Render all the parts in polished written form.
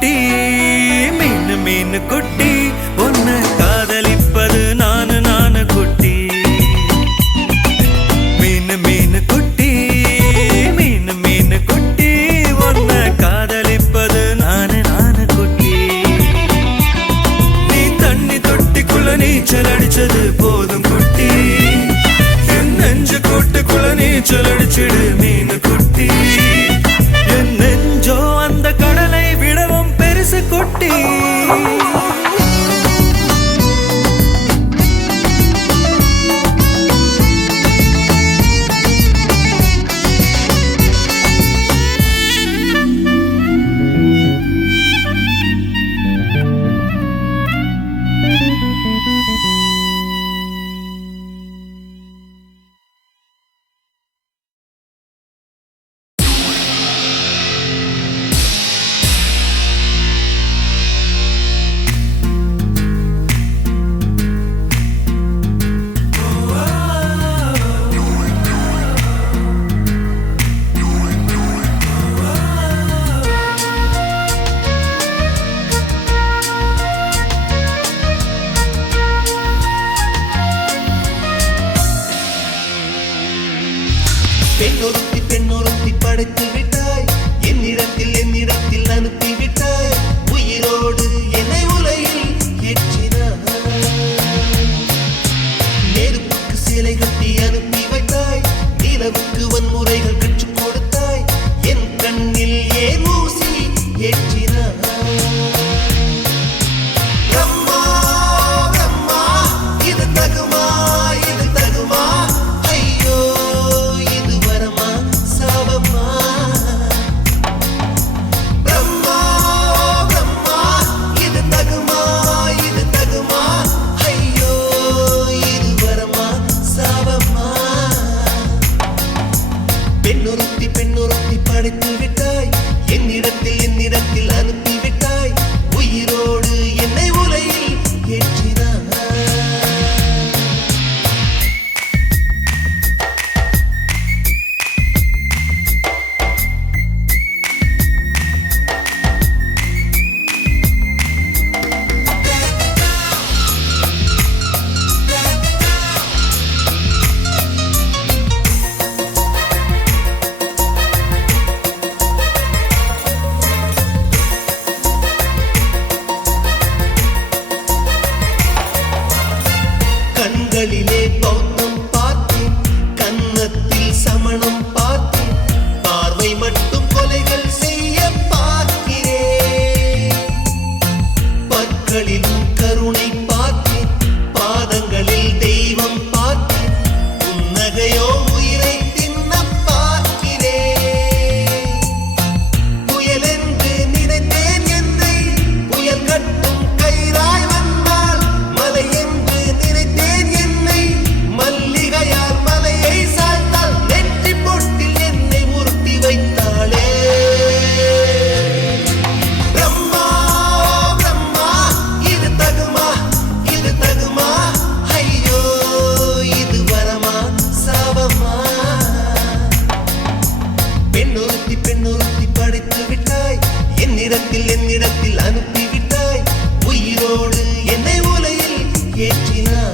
குட்டி மீன் மீன் குட்டி உன்னை காதலிப்பது நானு குட்டி மீன் மீன் குட்டி மீன் மீன் குட்டி உன்னை காதலிப்பது நானு குட்டி நீ தண்ணி தொட்டிக்குள்ள நீச்சல் அடிச்சது போதும் குட்டி என் நெஞ்சு கூட்டுக்குள்ள நீச்சல் அடிச்சிடு மீன் குட்டி என் நெஞ்சோ அந்த கடலை விடவும் பெருசு குட்டி பெண்ணொருத்தி படைத்து விட்டாய் என்னிடத்தில் அனுப்பி விட்டாய் உயிரோடு என்னை உலையில் ஏற்றினாய் நெருப்புக்கு சிலை கட்டி அனுப்பி வைத்தாய் நிலவுக்கு வன்முறைகள் கற்றுக் கொடுத்தாய் என் கண்ணில் ஏன் ஊசி ஏற்றினாய் பிரம்மா பிரம்மா இது தகுமா ஐயோ இது வரமா சாபமா பிரம்மா பிரம்மா இது தகுமா ஐயோ இது வரமா சாபமா பெண்ணொருத்தி படைத்து விட்டாய் என்னிடத்தில் அனுப்பி விட்டாய் உயிரோடு என்னை உலையில் ஏற்றினாய் கண்களிலே பௌத்தம் பார்த்தேன் கன்னத்தில் சமணம் பார்த்தேன் பார்வை மட்டும் கொலைகள் செய்ய பார்க்கிறேன் பற்களிலும் கருணை பார்த்தேன் பாதங்களில் தெய்வம் பார்த்தேன் புன்னகையோ உயிரை தின்ன பார்க்கிறேன் புயல் என்று நினைத்தேன் என்னை புயல் கட்டும் கயிறாய் வந்தால் மலை என்று நினைத்தேன் என்னை மல்லிகையால் மலையை சாய்த்தால் நெற்றி பொட்டில் என்னை உருட்டி வைத்தாளே பிரம்மா பிரம்மா இது தகுமா ஐயோ இது வரமா சாபமா பெண்ணொருத்தி படைத்து விட்டாய் என்னிடத்தில் அனுப்பி விட்டாய் உயிரோடு என்னை உலையில் ஏற்றினாய்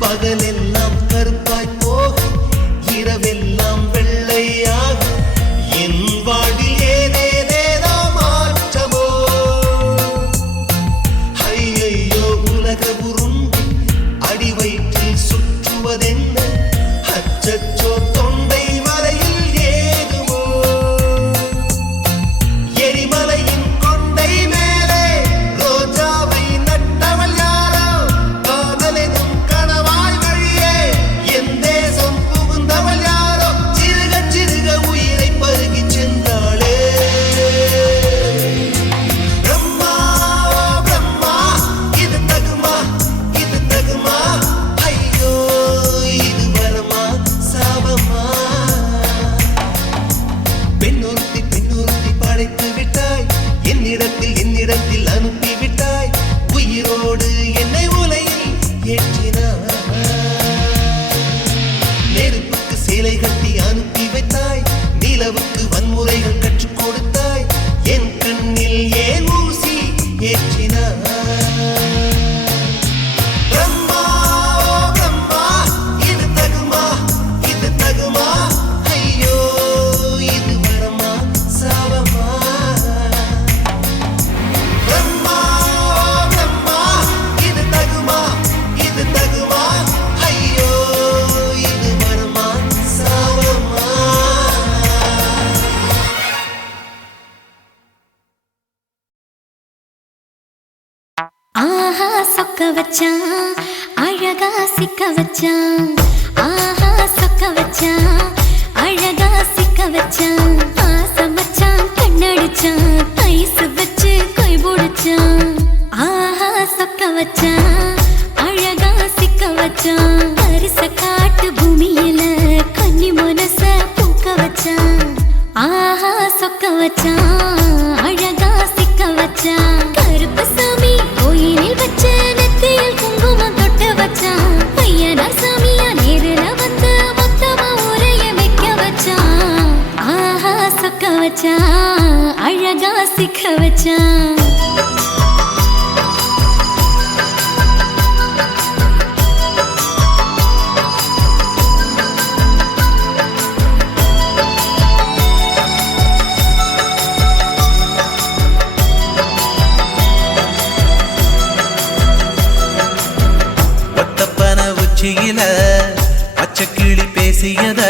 பகலெல்லாம் கருப்பாய் போக இரவெல்லாம் வெள்ளையாக என் வாழ்வில் ஏதேதேதோ மாற்றமோ ஐயையோ உலக உருண்டி அடி வயிற்றில் சுற்றுவதென்ன அச்சச்சோ தொண்டை வரையில் ஏதுமோ எரிமலையின் கொண்டை மேலே ரோஜாவை நட்டவள் யாரோ காதலெனும் கணவாய் வழியே என் தேசம் புகுந்தவள் யாரோ வச்சான் அழகா சிக்க வச்சான் ஆஹா சொக்க வச்சான் அழகா சிக்க வச்சான் ஆசை மச்சான் கண்ணடிச்சான் ஐஸ் வச்சு கை போடுச்சான் ஆஹா சொக்க வச்சான் அழகா சிக்க வச்சான் அரிச காட்டு பூமியில கன்னி மனச பூக்க வச்சான் ஆஹா சொக்க வச்சான் அழகா சிக்க வச்சான் கருப்பு சாமி கோயிலில் வச்ச நெத்தியில் குங்குமம் தொட்டு வச்சான் பையனா சாமியா நேரில வந்து மொத்தமா ஊரைய வைக்க வச்சான் ஆஹா சொக்க வச்சான் அழகா சிக்க வச்சான் உச்சியில பச்சைக்கிளி பேசியத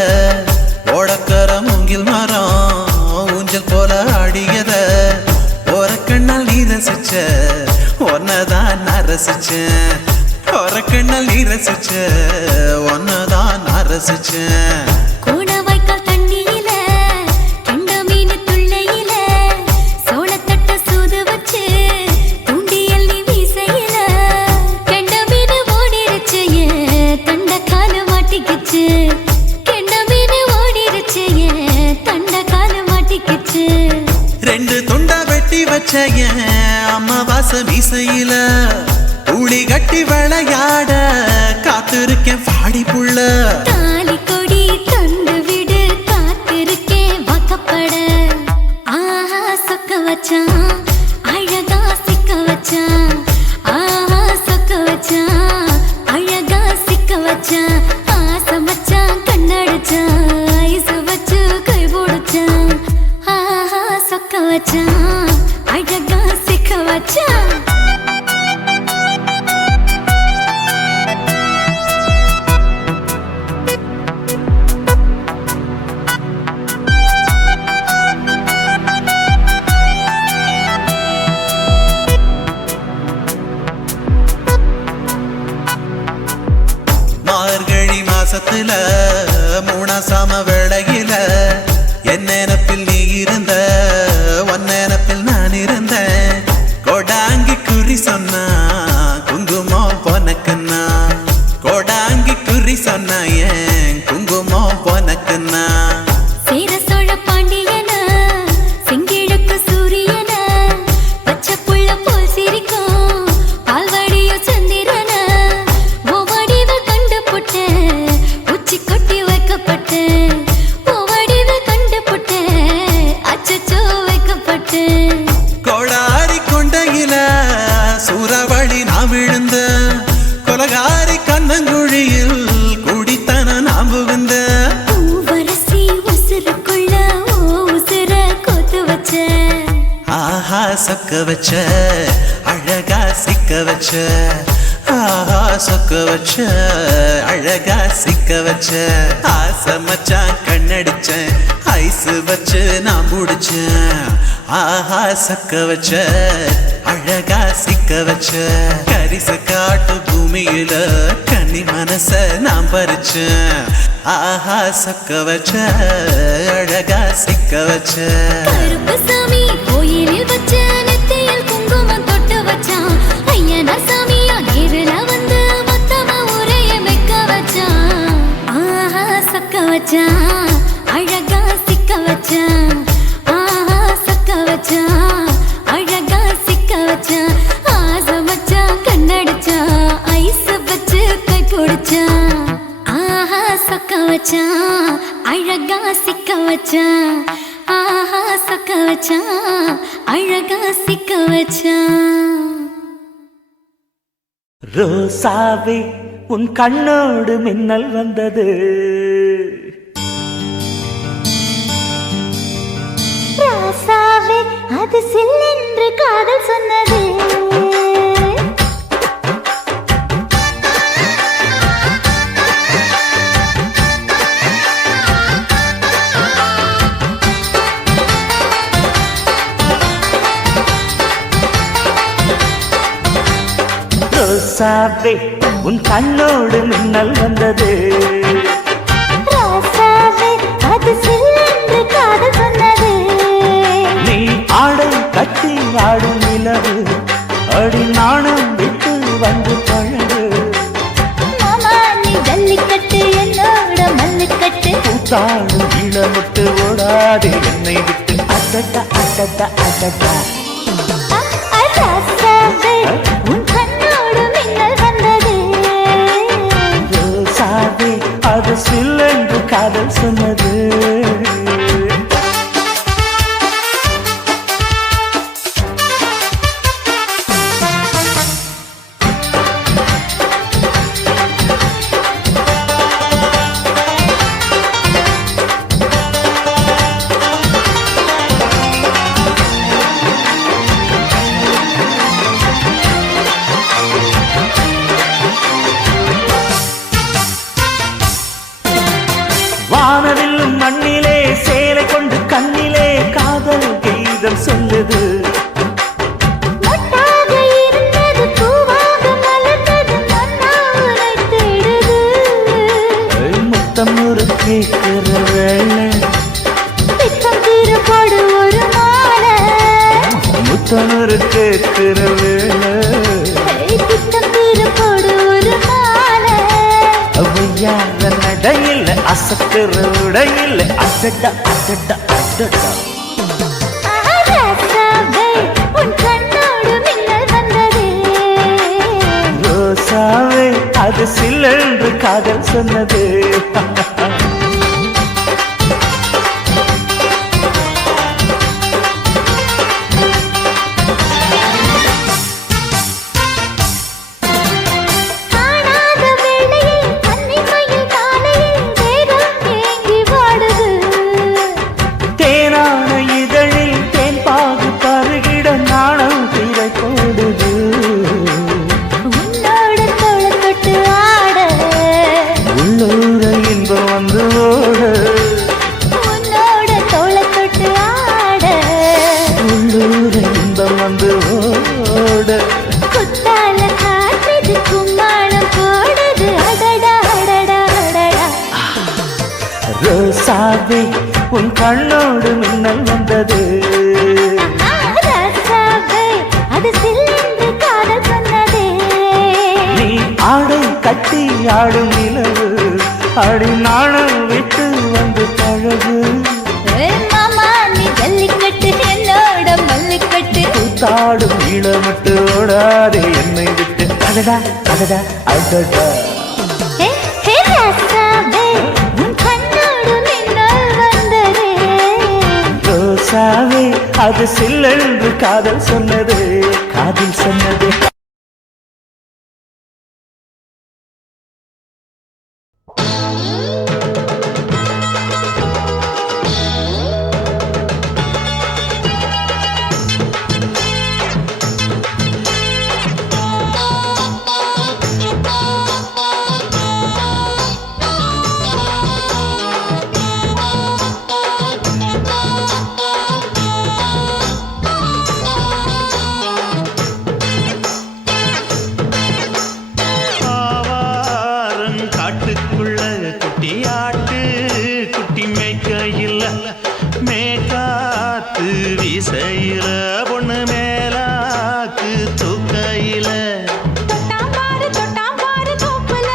ஓடக்கர மூங்கில் மரம் ஊஞ்சல் போல ஆடியத ஒரு கண்ணால் நீ ரசிச்ச ஒன்னதான் நான் ரசிச்சேன் ஒரு கண்ணால் நீ ரசிச்ச ஒன்னதான் நான் ரசிச்சேன் கோணவாய்க்கால் தண்ணியில கெண்ட மீன் துள்ளையில சோளத்தட்ட சூது வச்சு தூண்டியல் நீ வீசையில கெண்ட மீன் ஓடிருச்சு தண்ட கால மாட்டிக்கிச்சு கெண்ட மீன் ஓடிருச்சு தண்ட கால மாட்டிக்கிச்சு ரெண்டு துண்டா வெட்டி வச்ச அம்மாவாச வீசையில ஊழி கட்டி விளையாட காத்திருக்கேன் பாடி புள்ள தாலி கொடி தந்து விடு காத்திருக்கேன் வாக்கப்பட ஆஹா சொக்க வச்சான் அழகா சிக்க வச்சான் ஆஹா சொக்க வச்சான் அழகா சிக்க வச்சான் ஆசை மச்சான் கண்ணடிச்சான் ஐஸ் வச்சு கை போடுச்சான் ஆஹா சொக்க வச்சான் அழகா சிக்க வச்சான் மார்கழி மாசத்துல மூணாசாம வேளையில என் நினப்பில் நீ இருந்த உன் நினப்பில் நான் இருந்தேன் கோடாங்கி குறி சொன்னா குங்குமம் பொனக்குன்னா கோடாங்கி குறி சொன்னா ஏன் குங்குமம் பொனக்குன்னா சேர சோழ பாண்டியன செங்கிழக்கு சூரியன பச்சை புள்ள போல் சிரிக்கும் பால்வடியோ சந்திரன ஓவடிவ கண்டு புட்ட உச்சி கொட்டி வைக்கப்பட்டு ஓவடிவ கண்டு புட்ட அச்சச்சோ வைக்கப்பட்டு கோடாரி கொண்டையில சூறாவளி நான் விழுந்த கொலகாரி கண்ணங்குழியில் குடித்தன நான் புகுந்த பூவரசி உசுருக்குள்ள ஓ உசுர கோத்து வச்ச ஆஹா சொக்க வச்ச அழகா சிக்க வச்ச ஆஹா சொக்க வச்ச அழகா சிக்க வச்ச ஆசை மச்சான் கண்ணடிச்சேன் ஐஸ் வச்சு நான் முடிச்சேன் ஆஹா சொக்க வச்ச அழகா சிக்க வச்ச கரிச காட்டு பூமியில கன்னி மனச நான் பறிச்சேன் ஆஹா சொக்க வச்ச அழகா சிக்க வச்ச கருப்பு சாமி கோயிலில் வச்ச நெத்தியில் குங்குமம் தொட்டு வச்சான் ஐயனா சாமியா நேரில வந்து மொத்தமா ஊரைய வைக்க வச்சான் ஆஹா சொக்க வச்சான் அழகா சிக்க வச்சான் ஆஹா சொக்க வச்சான் அழகா சிக்க வச்சான் ஆசை மச்சான் கண்ணடிச்சான் ஐஸ் வச்சு கை போடுச்சான் ஆஹா சொக்க வச்சான் அழகா சிக்க வச்சான் ஆஹா சொக்க வச்சான் அழகா சிக்க வச்சான் ரோசாவே உன் கண்ணோடு மின்னல் வந்தது ராசாவே அது சில்லென்று காதல் சொன்னது ரோசாவே உன் கண்ணோடு மின்னல் வந்தது ராசாவே அது சில்லென்று காதல் சொன்னது நீ ஆடை கட்டி ஆடும் நிலவு அடி நாணம் விட்டு வந்து பழகு மாமா நீ ஜல்லிக்கட்டு என்னோட மல்லுக்கட்டு கூத்தாடும் இளமுட்டு ஓடாதே என்னை விட்டு அடடா அடடா அடடா ராசாவே உன் கண்ணோடு மின்னல் வந்தது ரோசாவே அது சில்லென்று காதல் சொன்னது வானவில்லும் மண்ணிலே சேலை கொண்டு கண்ணிலே காதல் கீதம் சொல்லுது மொட்டாக இருந்தது பூவாக மலர்ந்தது மன்னா உன்னை தேடுது முத்தம் ஒரு கேட்கிற வேளை பித்தம் தீரப்படு ஒரு மாலை முத்தம் ஒரு கேட்கிற வேளை பித்தம் தீரப்படு ஒரு மாலை அவையார நடையில் அசத்துற உடையில் அடடா அடடா அடடா ராசாவே உன் கண்ணோடு மின்னல் வந்தது ரோசாவே அது சில்லென்று காதல் சொன்னது காணாத வேளையில் கன்னிமையில் காலையில் வேகம் ஏங்கி வாடுது தேனான இதழில் தேன் பாகு பருகிட நாணம் திரை போடுது உன்னோட தோளை தொட்டு ஆட உள்ளூர இன்பம் வந்து ஓட உன்னோட தோளை தொட்டு ஆட உள்ளூர இன்பம் வந்து ஓட குத்தால காட்டுது கும்மாளம் போடுது அடடா அடடா அடடா ரோசாவே உன் கண்ணோடு மின்னல் வந்தது ராசாவே அது சில்லென்று காதல் சொன்னதே நீ ஆடை கட்டி ஆடும் நிலவு அடி நாணம் விட்டு வந்து பழகு மாமா நீ ஜல்லிக்கட்டு என்னோட மல்லுக்கட்டு கூத்தாடும் இளமட்டு ஓடாதே என்னை விட்டு அடடா அடடா அடடா ஹே ஹே ராசாவே உன் கண்ணோடு மின்னல் வந்ததே ரோசாவே அது சில்லென்று காதல் சொன்னது காதில் சொன்னது காட்டுக்குள்ள குட்டியாட்டு குட்டி மேய்க்கையில் மேக்காத்து வீசையில பொண்ணு மேலாக்கு தூக்கையில தொட்டாம் பாரு தோப்புல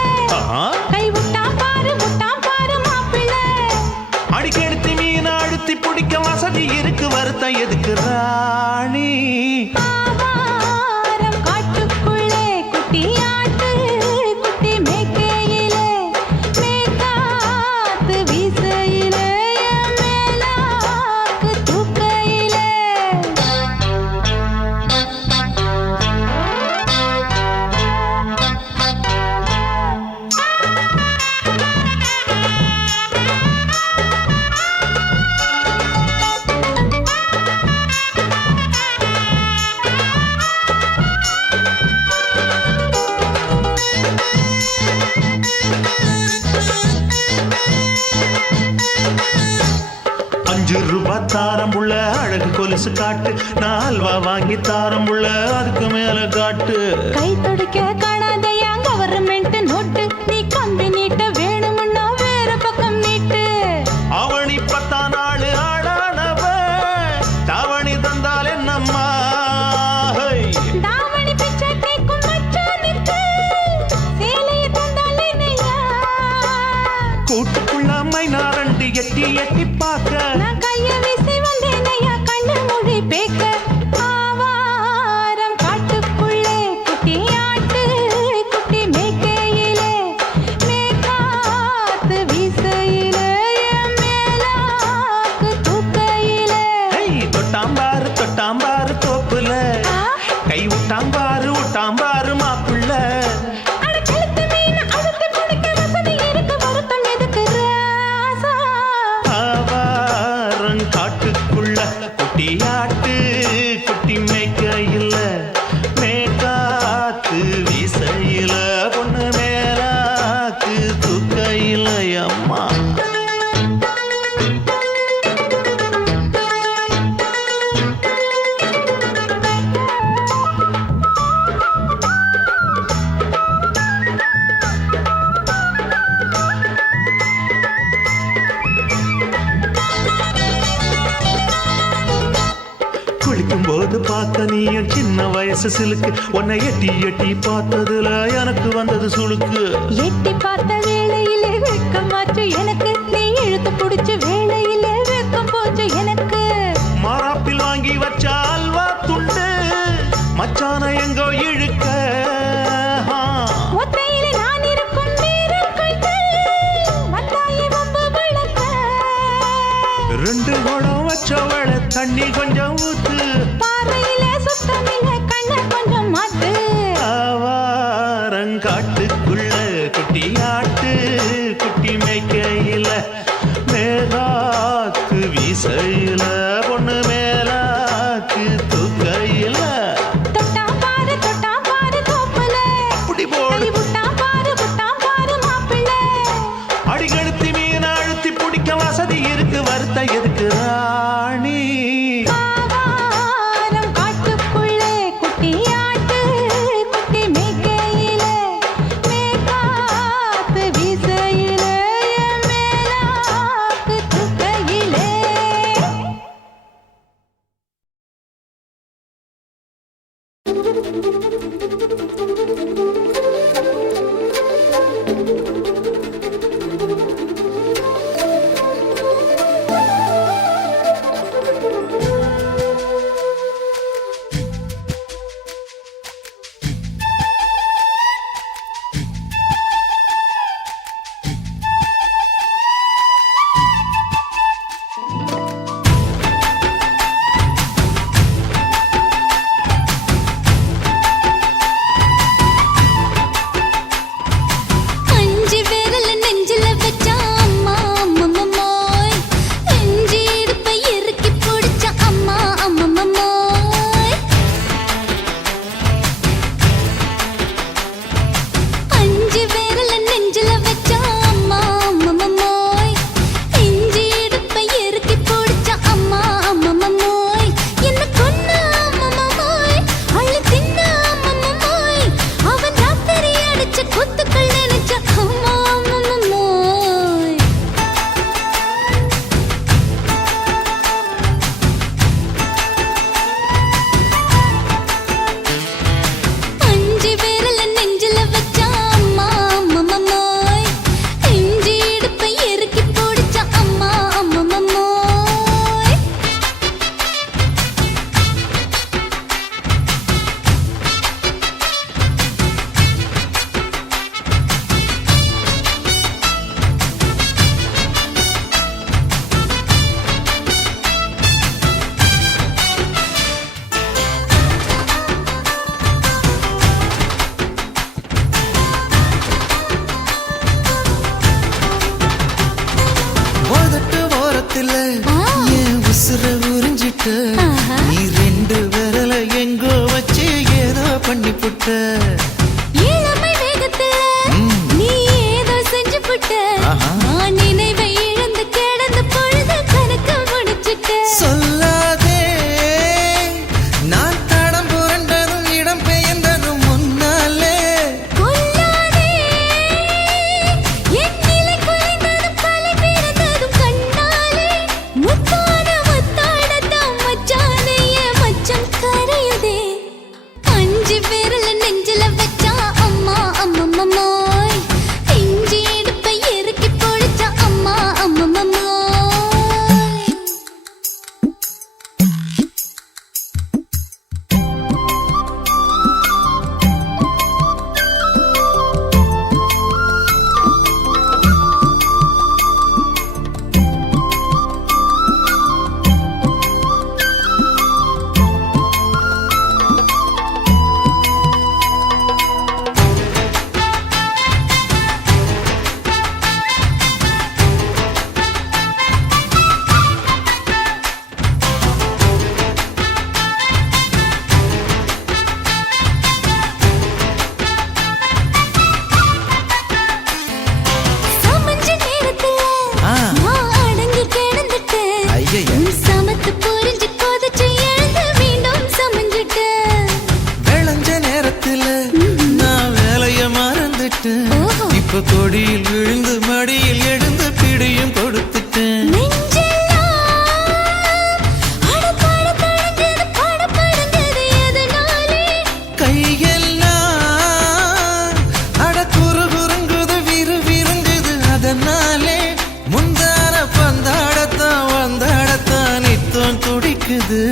கை விட்டாம் பாரு மாப்பிள்ள அடிக்கெடுத்து மீன் அழுத்தி பிடிக்க வசதி இருக்கு வருத்தம் எதுக்கு ராணி ஆவாரம் காட்டுக்குள்ளே குட்டியாட்டு குட்டி மேய்க்கையிலே மேய்க்காத்து வீசையிலே என் மேலாக்கு தூக்கையிலே ₹5 தாரம் உள்ள அழகு கொலுசு காட்டு நான் அல்வா வாங்கி தாரம் உள்ள அதுக்கு மேல காட்டு கை துடிக்க காணாத கவர்மெண்ட் நோட்டு நீ கம்பி நீட்ட வேணும்னா வேற பக்கம் நீட்டு அவனி 10 நாள் ஆடானவ தாவணி தந்தால் என்னம்மா தாவணி பிச்சை கேக்கும் மச்சானுக்கு சேலையை தந்தால் என்னையா கூட்டுக்குள்ள மைனாரண்டி எட்டி எட்டி பார்க்க நான் கைய வீசி வந்தேனையா கண்ணு மொழி பேக்க ஆவாரம் காட்டுக்குள்ளே குட்டி ஆட்டு குட்டி மேய்க்கையிலே மேற்காத்து வீசையிலே என் மேலாக்கு தூக்கையிலே தொட்டாம்பாரு தோப்புல கை விட்டாம்பாரு மாப்புள்ள அட கழுத்து மீன் அழுத்து குடிக்க வசதி இருக்கு வருத்தம் எதுக்கு ராசா ஆவாரம் காட்டுக்குள்ள குட்டியாட்டு குட்டி மேய்க்கையில மேற்காத்து வீசையில பொண்ணு மேலாக்கு தூக்கையில அம்மா குளிக்கும் போது பார்த்த நீயும் சின்ன வயசு சிலுக்கு உன்னை எட்டி எட்டி பார்த்ததுல எனக்கு வந்தது சுளுக்கு எட்டி பார்த்த வேளையிலே வெட்கமாச்சு எனக்கு நீ இழுத்து புடிச்சு வேளையிலே வெட்கம் போச்சு எனக்கு மாறாப்பில் வாங்கி வச்ச அல்வா துண்டு மச்சான எங்கோ இழுக்க ஒத்தையிலே நான் இருக்கும் நேரம் கண்டு வந்தாயே வம்பு விளக்க 2 குடம் வச்சவள தண்ணி கொஞ்சம் ஊத்து பாறையிலே சுத்தமில்லை கண்ண கொஞ்சம் மாத்து ஆவாரங்காட்டுக்குள்ள குட்டியாட்டு குட்டி மேய்க்கையில மேலாக்கு வீசையில பொண்ணு மேலாக்கு தூக்கையில தொட்டாம் பாரு தோப்புல அப்படி போடு கை விட்டாம் பாரு மாப்பிள்ளை அடிகழுத்தி மீன் அழுத்தி பிடிக்க வசதி இருக்கு வருத்த எதுக்கு ராணி ஆவாரம் காட்டுக்குள்ளே குட்டி ஆட்டு குட்டி மேய்க்கையிலே மேற்காத்து வீசையிலே என் மேலாக்கு தூக்கையிலே நான் தடம் புரண்டதும் இடம் பெயர்ந்ததும் முன்னாலே கொல்லாதே ஆடுது.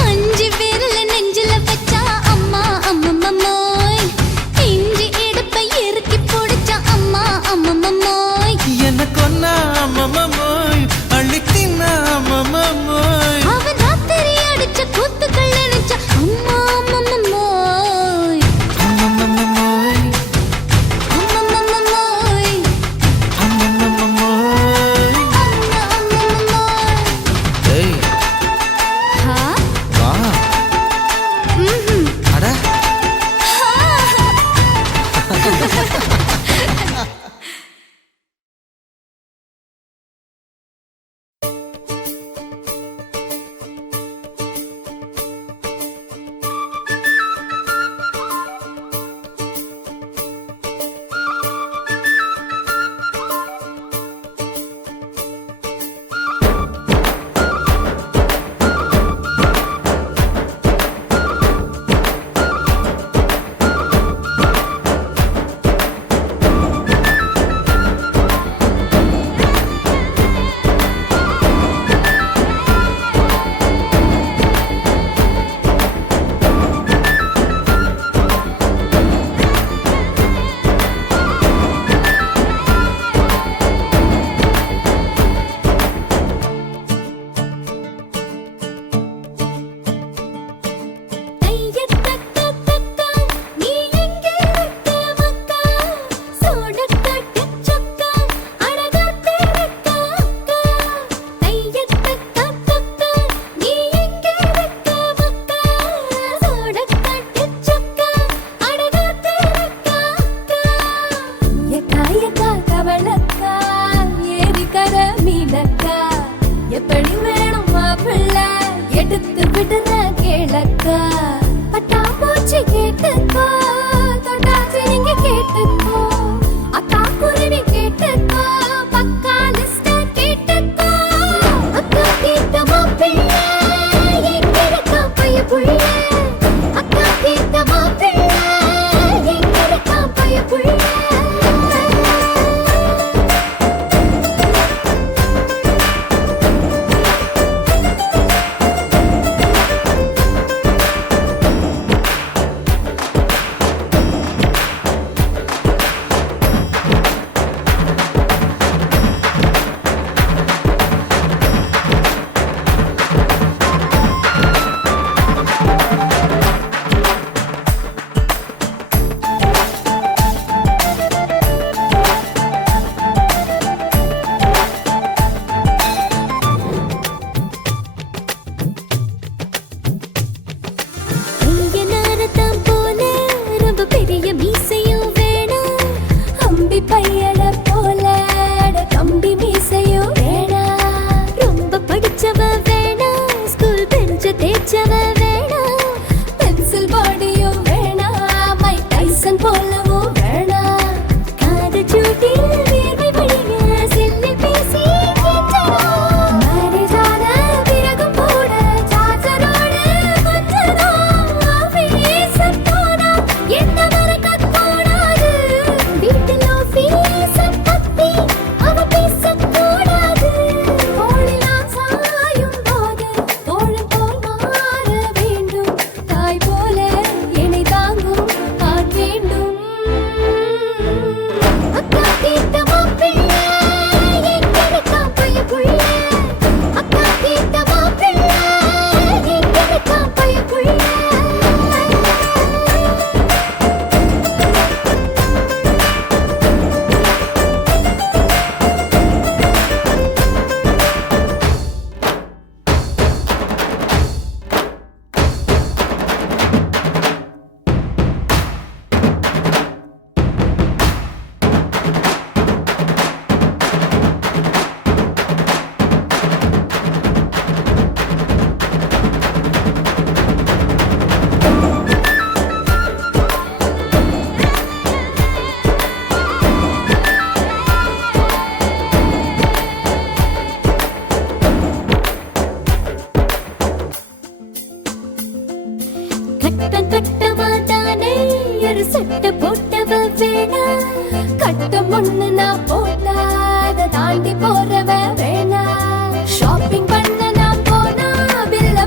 5 விரல நெஞ்சில வச்சா அம்மா அம்மம்மோய், இஞ்சி இடுப்பை இறுக்கி பிடிச்சா அம்மா அம்மம்மோய், என்ன கொன்னா அம்மம்மோய், அள்ளி தின்னா அம்மம்மோய். அவன் ராத்திரி அடிச்ச கூத்துக்கள் நினைச்சா அம்மா அம்மம்மோய், அம்மம்மோய், அம்மம்மோய், அம்மம்மோய். அம்மம்மோய். ஏய் ஹா? வா. ம்ஹும். அட எப்படி வேணும் மாப்பிள்ள எடுத்து விடுற கேளக்கா, பட்டாம்பூச்சி கேட்டுக்கோ, தொட்டாச்சி நீங்க கேட்டுக்கோ, அக்கா குருவி கேட்டுக்கோ, பக்கா லிஸ்ட கேட்டுக்கோ, அக்கா கேட்ட மாப்பிள்ள எங்க இருக்கா பைய புள்ள, அக்கா கேட்ட மாப்பிள்ள எங்க இருக்கா பைய புள்ள. சட்டை போட்டவ வேணா, கட்டம் ஒண்ணு நான் போட்டா அதை தாண்டி போறவ வேணா. ஷாப்பிங் பண்ண நான் போனா பில்ல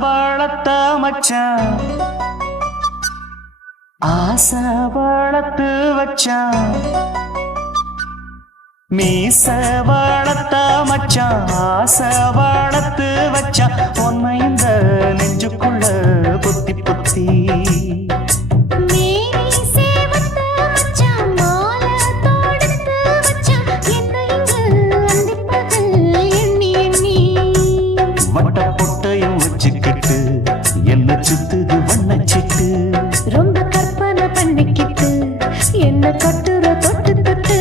வளர்த்த மச்சான் ஆசை வளர்த்து வச்சான் மீச வளர்த்த மச்சான் ஆசை வளர்த்து வச்சான் உன்னை இந்த நெஞ்சுக்குள்ள புத்தி புத்தி வட்ட பொட்டையும் வச்சுக்கிட்டு என்ன சுத்துது வண்ணச்சிட்டு ரொம்ப கற்பனை பண்ணிக்கிட்டு என்ன கட்டுற தொட்டு தொட்டு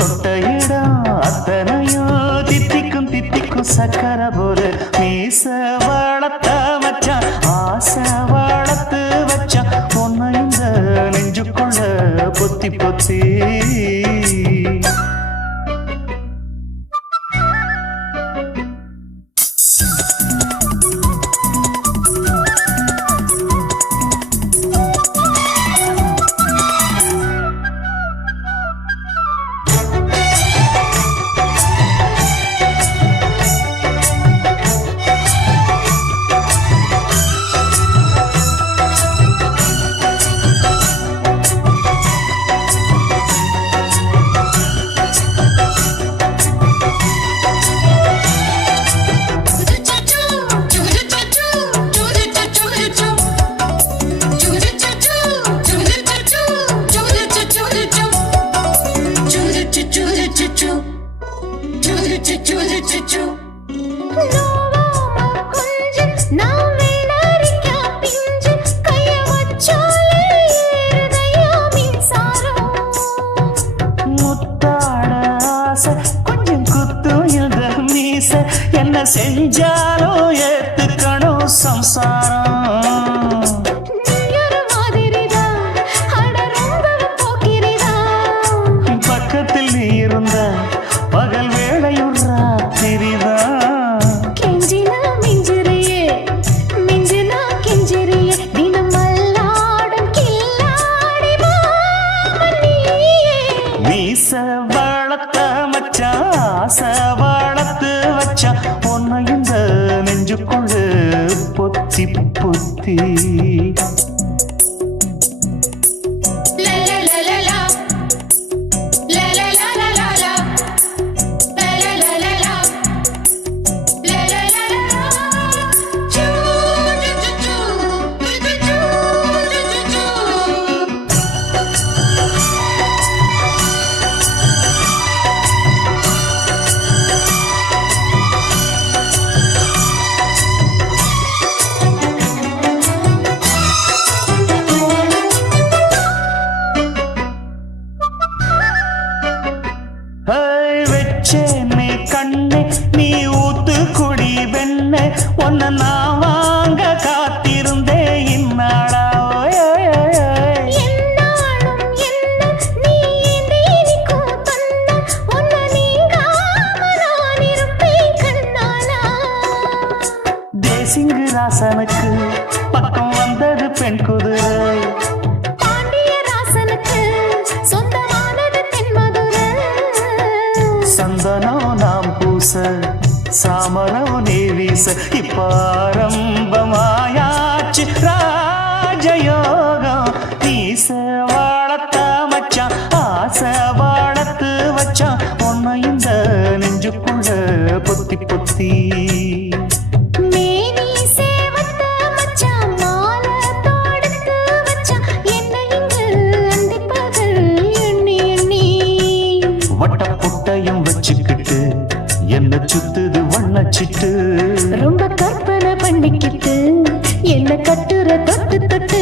தொட்ட இடம் அத்தனையும் தித்திக்கும் தித்திக்கும் சக்கர போல மீச வளர்த்த மச்சான் ஆசை வளர்த்து வச்சான் உன்னை இந்த நெஞ்சுக்குள்ள பொத்தி பொத்தி கொஞ்சம் குத்தும் இந்த மீச என்ன செஞ்சாலும் ஏத்துக்கணும் சம்சாரம் பக்கத்தில் நீ இருந்த பகல் வேளையும் ராத்திரிதான் மீச வளர்த்த மச்சான் ஆசை வளர்த்து வச்சான் உன்னை இந்த நெஞ்சுக்குள்ள பொத்தி பொத்தி வெச்சேனே கண்ணே நீ ஊத்து குடி வெண்ணே உன்னை நான் வாங்க காத்திருந்தே இந்நாளா தேசிங்கு ராசனுக்கு பக்கம் வந்தது பெண் குதிரை சந்தனம் நாம் பூச சாமரம் நீ வீச இப்பாரம்பமாயாச்சு ராஜயோகம் நீச வளர்த்த மச்சான் ஆசை வளர்த்து வச்சான் உன்னை இந்த நெஞ்சுக்குள்ள பொத்தி பொத்தி வட்ட பொட்டையும் வச்சுக்கிட்டு என்ன சுத்துது வண்ணச்சிட்டு ரொம்ப கற்பனை பண்ணிக்கிட்டு என்ன கட்டுற தொட்டு தொட்டு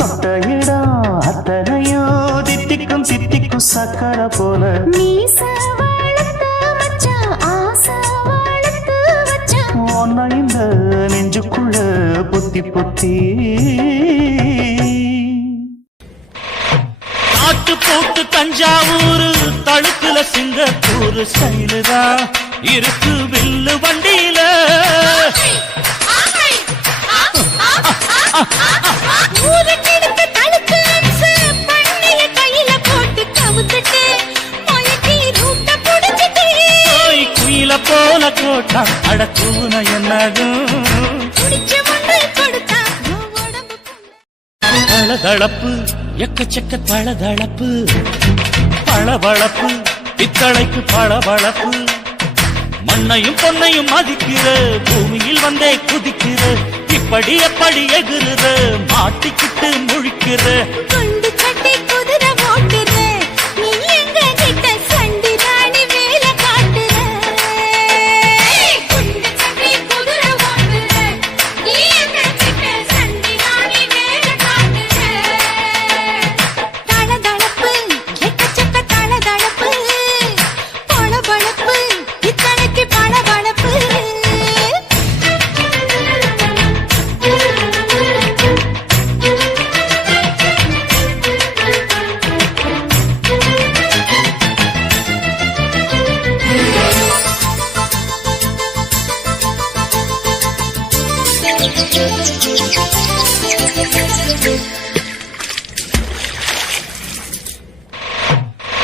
தொட்ட இடம் அத்தனையும் தித்திக்கும் தித்திக்கும் சக்கர போல மீச வளர்த்த மச்சான் ஆசை வளர்த்து வச்சான் உன்னை இந்த நெஞ்சுக்குள்ள பொத்தி பொத்தி நாட்டு போட்டு தஞ்சாவூர் தழுக்குல சிங்கப்பூர் ஸ்டைலுதா இருக்கு வில்லு வண்டியில குயில போல கோட்டா அடக்கூன தூண என்னாகும் தளதளப்பு எக்கச்சக்க தளதளப்பு பளபளப்பு பித்தளைக்கு பளபளப்பு மண்ணையும் பொன்னையும் மதிக்கிற பூமியில் வந்தே குதிக்கிற இப்படி எப்படி எகுற மாட்டிக்கிட்டு முழிக்கிற குண்டு சட்டை குதிரை ஓட்டுற நீ எங்க கிட்ட சண்டி ராணி வேலை காட்டுற குண்டு சட்டை குதிரை ஓட்டுற நீ எங்க கிட்ட சண்டி ராணி வேலை காட்டுற தளதளப்பு எக்கச்சக்க தளதளப்பு பளபளப்பு இத்தனைக்கு பளபளப்பு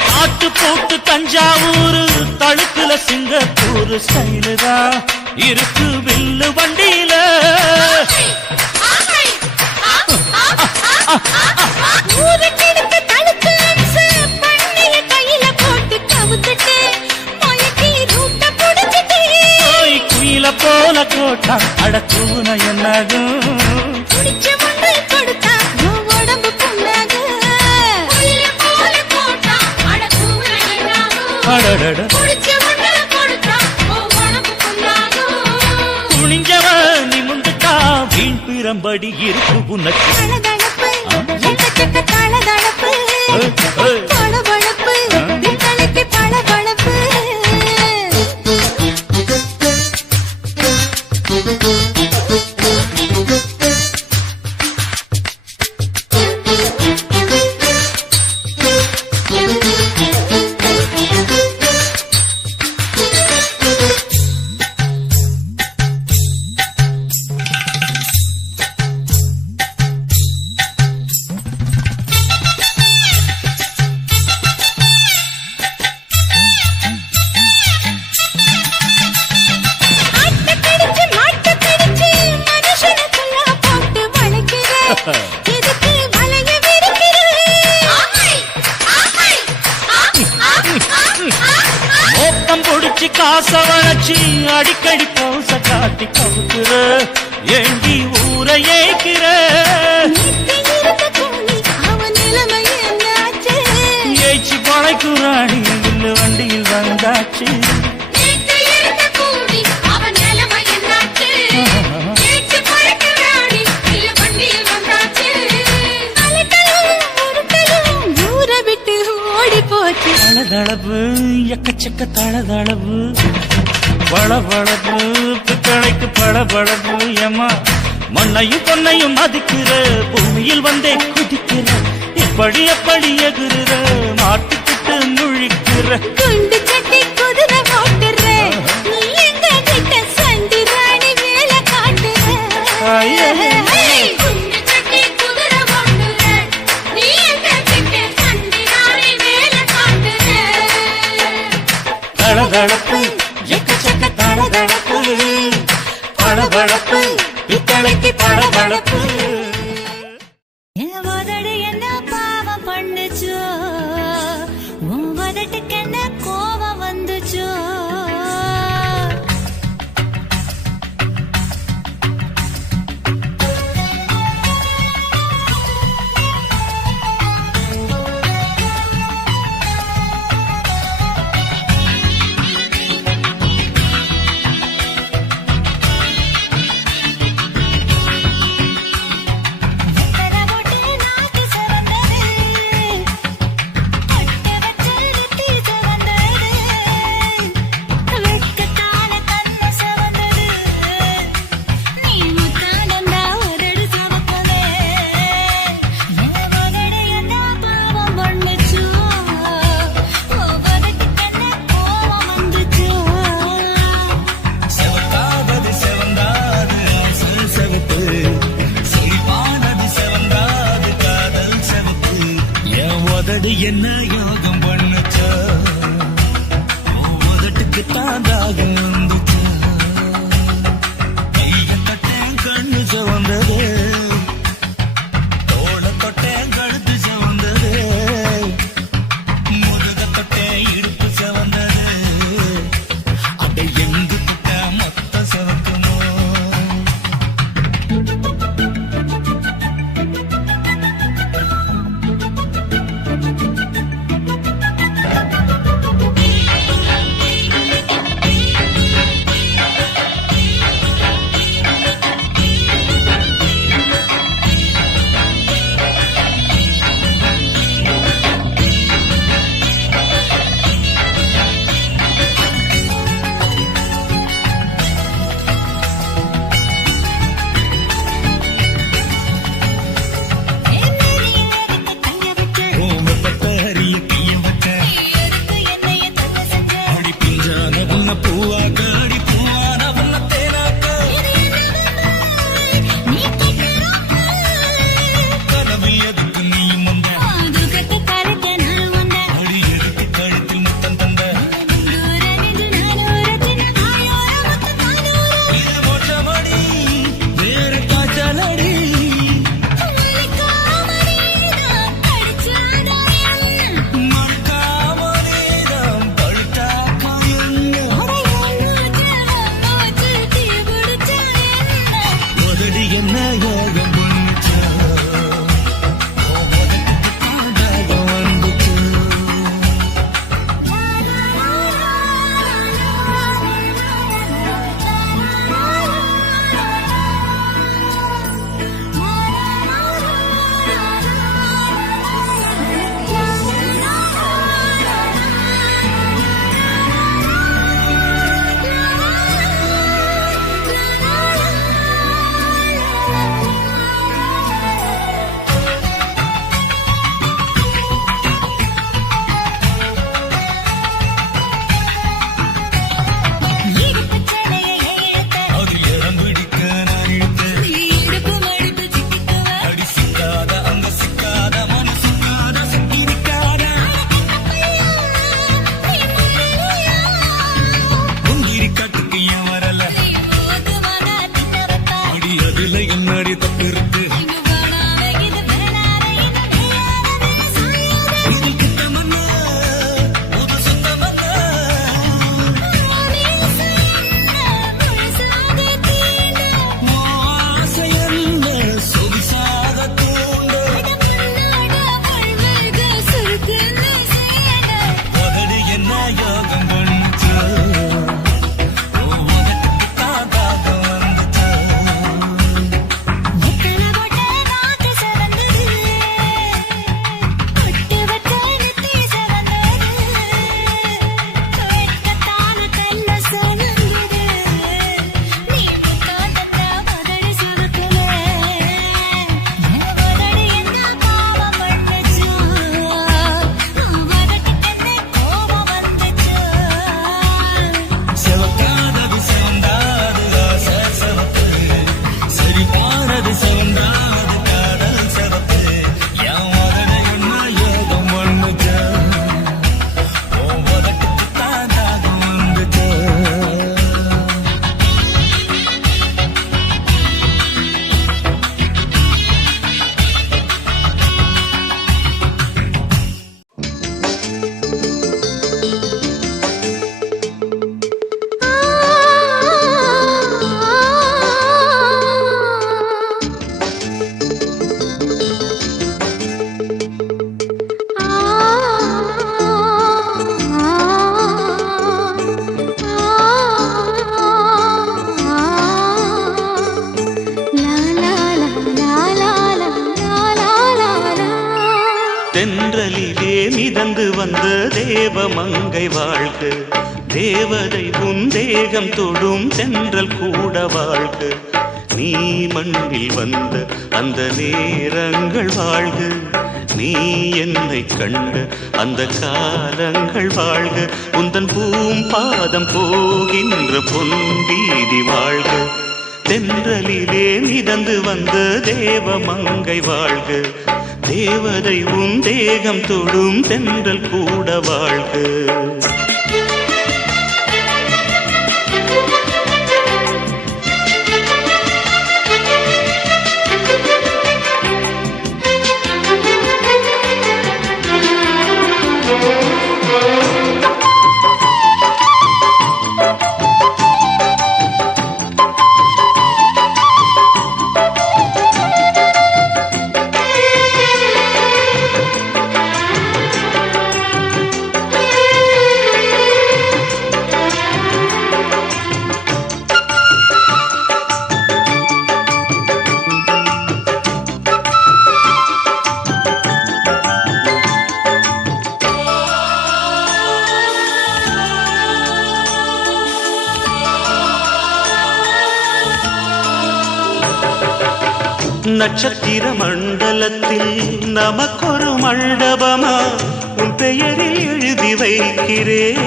நாட்டு போட்டு தஞ்சாவூர் தழுக்குல சிங்கப்பூர் ஸ்டைலு தான் இருக்கு வில்லு வண்டியில ஊருக்கெடுத்து தடுத்து அம்சு பண்ணைய கையில போட்டு கவுத்துட்டு மயக்கி ரூட்ட புடிச்சிட்டு குயில போல கோட்டா அடக்கூன என்னாகும் குடிச்ச முண்டு கொடுத்தா உன் உடம்பு புண்ணாக குயில போல போட்டா அட கூற என்னாகும் அடடட குடிச்ச முண்டு கொடுத்தா உன் உடம்பு புண்ணாக துணிஞ்சவ நிமுந்துட்டா வீண் பிறம்படி இருக்கு உனக்கு தளதளப்பு எக்கச்சக்க தளதளப்பு பளபளப்பு இத்தனைக்கு பளபளப்பு ஆட்டக்கடிச்சு மாட்டக்கடிச்சு மனுஷனுக்குள்ள போட்டு வளைக்கிற இதுக்கு வளைய விரிக்கிற மோப்பம் பொடிச்சு காச வளைச்சு அடிக்கடி பௌச காட்டி கவுக்குற ஏண்டி ஊரை ஏய்க்கிற நீத்தி இருந்த கூலி அவன் நிலைமை என்னாச்சு ஏய்ச்சி பழைக்குறாணி இல்ல வண்டியில் வந்தாச்சு நீத்தி இருந்த கூலி அவன் நிலைமை என்னாச்சு ஏச்சு பறக்கிறாடி இல்ல வண்டியில் வந்தாச்சு அலட்டலும் உருட்டலும் ஊரை விட்டு ஓடி போச்சு தளதளவு எக்கச்சக்க தளதளவு பளபளப்பு பித்தளைக்கு பளபளப்பு ஏமா மண்ணையும் பொன்னையும் மதிக்கிற பூமியில் வந்தே குதிக்கிற இப்படி எப்படி எகுற மாட்டிக்கிட்டு முழிக்கிற குண்டு சட்டி குதிரை ஓட்டுற நீ எங்க கிட்ட சண்டி ராணி வேலை காட்டுற ஐயே. குண்டு சட்டி குதிரை ஓட்டுற நீ எங்க கிட்ட சண்டி ராணி வேலை காட்டுற தளதளப்பு எக்கச்சக்க தளதளப்பு பளபளப்பு பித்தளைக்கு பளபளப்பு என் உதடு என்ன பாவம் பண்ணுச்சோ உன் உதட்டுக்கு என்ன கோபம் வந்துச்சோ உதடு என்ன யோகம் பண்ணுச்சா உதட்டுக்கு தான் தாகம் வந்துச்சா இதுல என்னடி தப்பு இருக்கு இது கிட்ட மண்ணா, புது சொந்த மண்ணா. ஆசை என்ன சொகுசாக தூண்டு. உதடு என்ன யோகம் பண்ணுச்சு. உனக்கு தாதாக வந்துச்சு. செவக்காதது செவந்தாது ஆசை செவப்பு. சரிபானது செவந்தாது காதல் செவப்பு. என் உதடு என்ன யோகம் பண்ணுச்சு. உன் உதட்டுக்கு தாதாக வந்துச்சு. தென்றலிலே மிதந்து வந்த தேவமங்கை வாழ்க, தேவதை உன் தேகம் தொடும் தென்றல் கூட வாழ்க. நீ மண்ணில் வந்த அந்த நேரங்கள் வாழ்க, நீ என்னை கண்ட அந்த காலங்கள் வாழ்க. உந்தன் பூம்பாதம் போகின்ற பொன் வீதி வாழ்க. தென்றலிலே மிதந்து வந்த தேவமங்கை வாழ்க, தேவதை உன் தேகம் தொடும் தென்றல் கூட வாழ்க. நட்சத்திர மண்டலத்தில் நமக்கொரு மண்டபமா உன் பெயரில் எழுதி வைக்கிறேன்,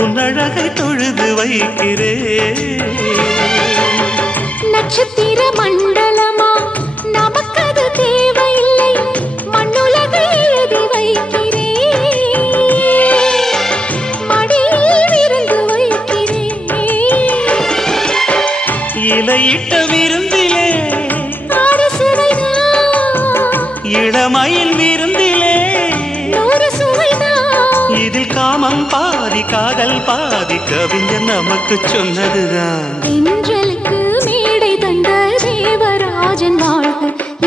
உன் அழகை தொழுது வைக்கிறேன். நட்சத்திர மண்டலமா நமக்கது தேவையில்லை, மண்ணுலகை எழுதி வைக்கிறேன், மடியில் விருந்து வைக்கிறேன். இலையிட்ட விருந்திலே ஆறு சுவைதான், இளமயில் விருந்திலே 100 சுவைதான். இதில் காமம் பாதி காதல் பாதி கவிஞர் நமக்கு சொன்னதுதான். தென்றலுக்கு மேடை தந்த தேவராஜன் வாழ்க,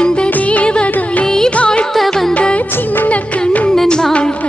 இந்த தேவதையை வாழ்த்த வந்த சின்ன கண்ணன் வாழ்க.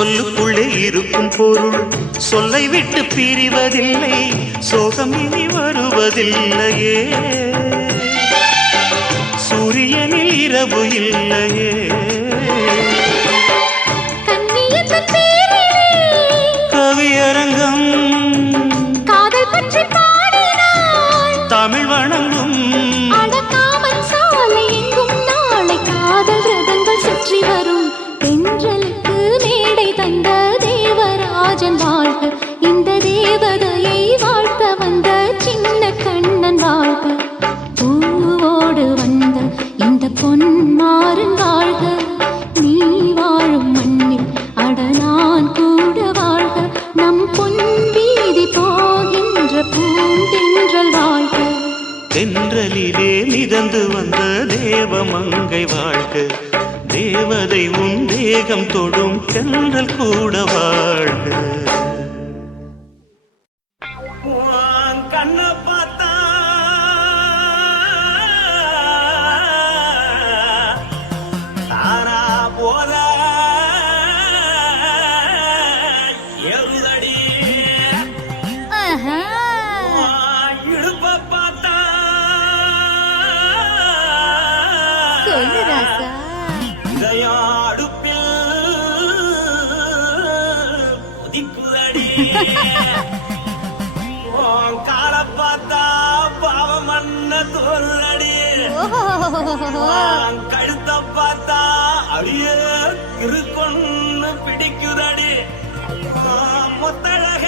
சொல்லுக்குள்ளே இருக்கும் பொருள் சொல்லை விட்டு பிரிவதில்லை, சோகம் இனி வருவதில்லையே. சூரியனில் இரவு இல்லையே. கண்ணியத்தின் பேரிலே கவியரங்கம் காதல் பற்றி பாடினாள். தமிழ் வணங்கும் அடக்காமல் சாலை எங்கும் நாளை காதல் ரதங்கள் சுற்றி வரும். தென்றலுக்கு மேடை தந்த தேவராஜன் வாழ்க, இந்த தேவதையை வாழ்த்த வந்த சின்ன கண்ணன் வாழ்க. பூவோடு வந்த இந்த பொன்மாறன் வாழ்க, நீ வாழும் மண்ணில் அட நான் கூட வாழ்க. நம் பொன் வீதி போகின்ற பூந்தென்றல் வாழ்க. தென்றலிலே மிதந்து வந்த தேவமங்கை வாழ்க, தேவதை உன் தேகம் தொடும் தென்றல் கூட வாழ்க. கண்ண பார்த்தா தாரா போல எருதடி, இடுப்ப பார்த்தா சொல்லு ராசா. அடுப்பில் உதிக்குதடி, கால பார்த்தா பாவம் மண்ண தோல்றடி, கழுத்த பார்த்தா அடியே இருக்குன்னு பிடிக்குதடி, மொத்தழக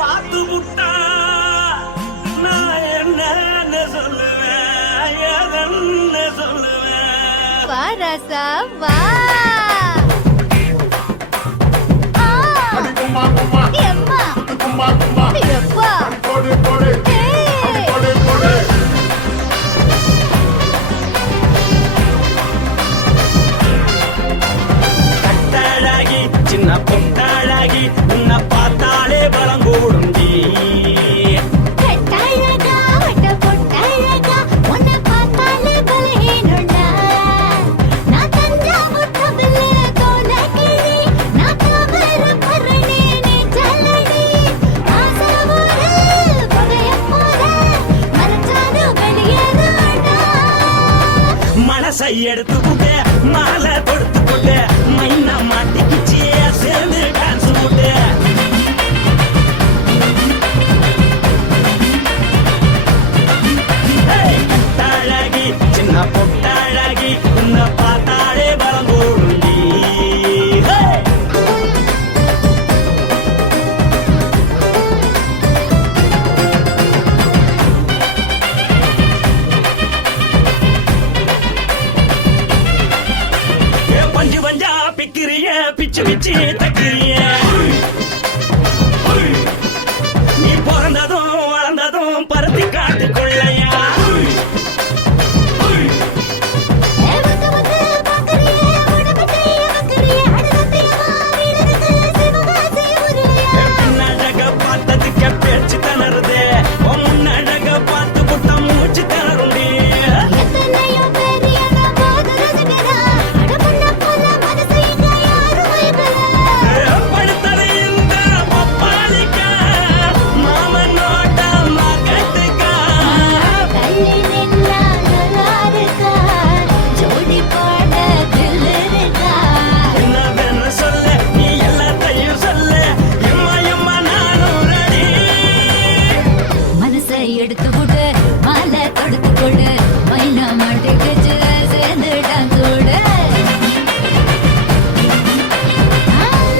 பார்த்து விட்டா நான் என்ன சொல்லுவேன், ஏதென்ன சொல்லுவேன். வா ராசா வா. எம்மா எப்பா கட்டழகி சின்ன பொட்டழகி உன்னை பார்த்தாலே பலம் கூடும் ஜீ. கட்டழகா வட்ட பொட்டழகா உன்னை பார்த்தாலே பலஹீனடா. நான் தஞ்சாவூர் தவிலே கோலகிரி, நான் தவறு பரணி நீ ஜல்லடி. ஆசைவூரில் புகைய போல மறைச்சாலும் வெளியேறாடா. மனசை எடுத்துக்கிட்ட மாலை கொடுத்துக்கிட்ட மைனா மாட்டிக்கிச்சு சேர்ந்து டான்ஸ் போட்டு. கட்டழகி சின்ன பொட்டழகி உன்னை பார்த்தாலே பலம் கூடும் ஜீ. பஞ்சு பஞ்சா பிக்கிறிய பிச்சு பிச்சு தக்கிறிய, நீ பிறந்ததும் வளர்ந்ததும் பருத்தி காட்டுக்குள்ளையா. வந்து வந்து பார்க்கறியே உடம்பு செய்ய வைக்கறியே அடுத்தத்தையமா வீடருக்கு சிவகாசி ஊரையா. பின்னழக பார்த்ததுக்கு பேச்சு தளருது, முன்னழக பார்த்து புட்ட மூச்சு தளருண்டி. எத்தனையோ பேர் என்ன போது ரசிக்கிறா, அட பொண்ண போல மனசை இங்க யாரும் வைக்கல. படுத்தது இந்த பப்பாளிக்கா மாமனோட மகத்துக்கா. கள்ளி நின்னா நல்லாருக்கா, ஜோடி போட தில்லிருக்கா. என்னவென்னு சொல்ல நீ எல்லாத்தையும் சொல்ல, எம்மா எம்மா நானும் ரெடி. மனசை எடுத்து விடு, மாலை தொடுத்து கொடு, மைனா மாட்டுக்குச்சு சேர்ந்து டான்ஸ் விடு.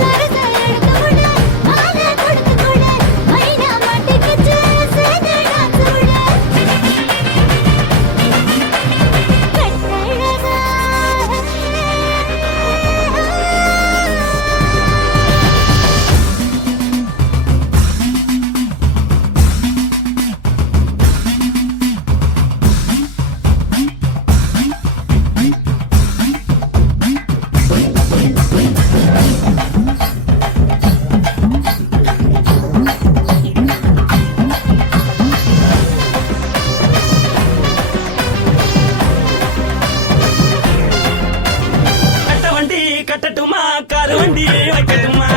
மனசை எடுத்து விடு, மாலை தொடுத்து கொடு, மைனா மாட்டுக்குச்சு சேர்ந்து டான்ஸ் விடு. கட்டழகா கட்ட வண்டி கட்டட்டுமா, காரு வண்டி வைக்கட்டுமா.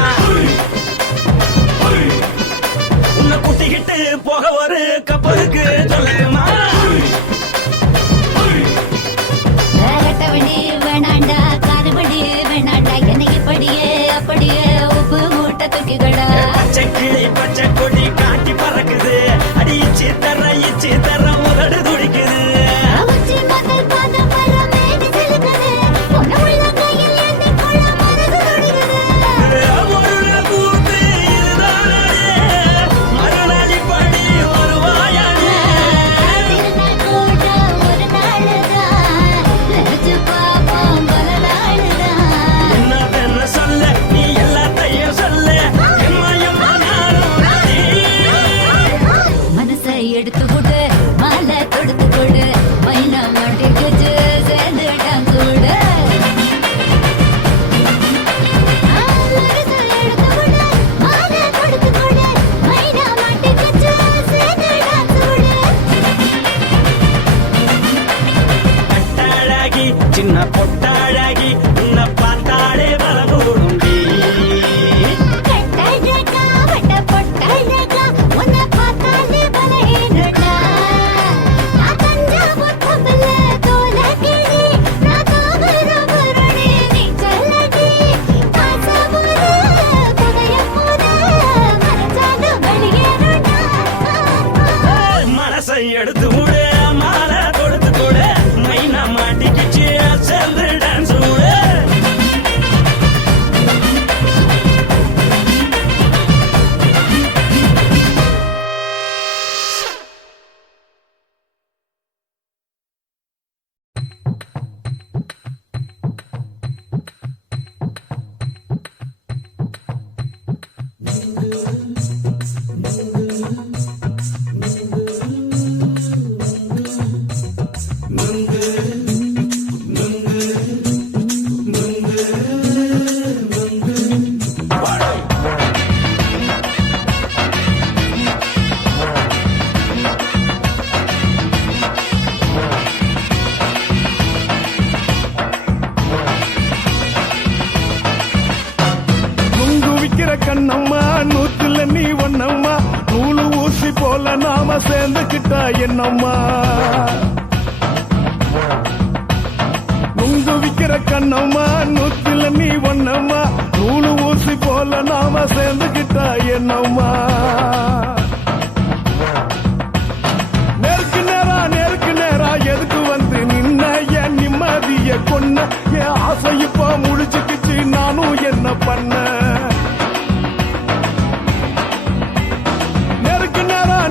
கண்ணம்மா நூத்துல நீ ஒன்னம்மா நூலு ஊசி போல நாம சேர்ந்துக்கிட்டா என்னம்மா நுங்கு விக்கிற கண்ணம்மா நூத்துல நீ ஒன்னம்மா நூலு ஊசி போல நாம சேர்ந்துக்கிட்டா என்னம்மா நேருக்கு நேரா எதுக்கு வந்து நின்ன என் நிம்மதிய கொன்ன என் ஆசை இப்ப முடிச்சுக்கிச்சு நானும் என்ன பண்ண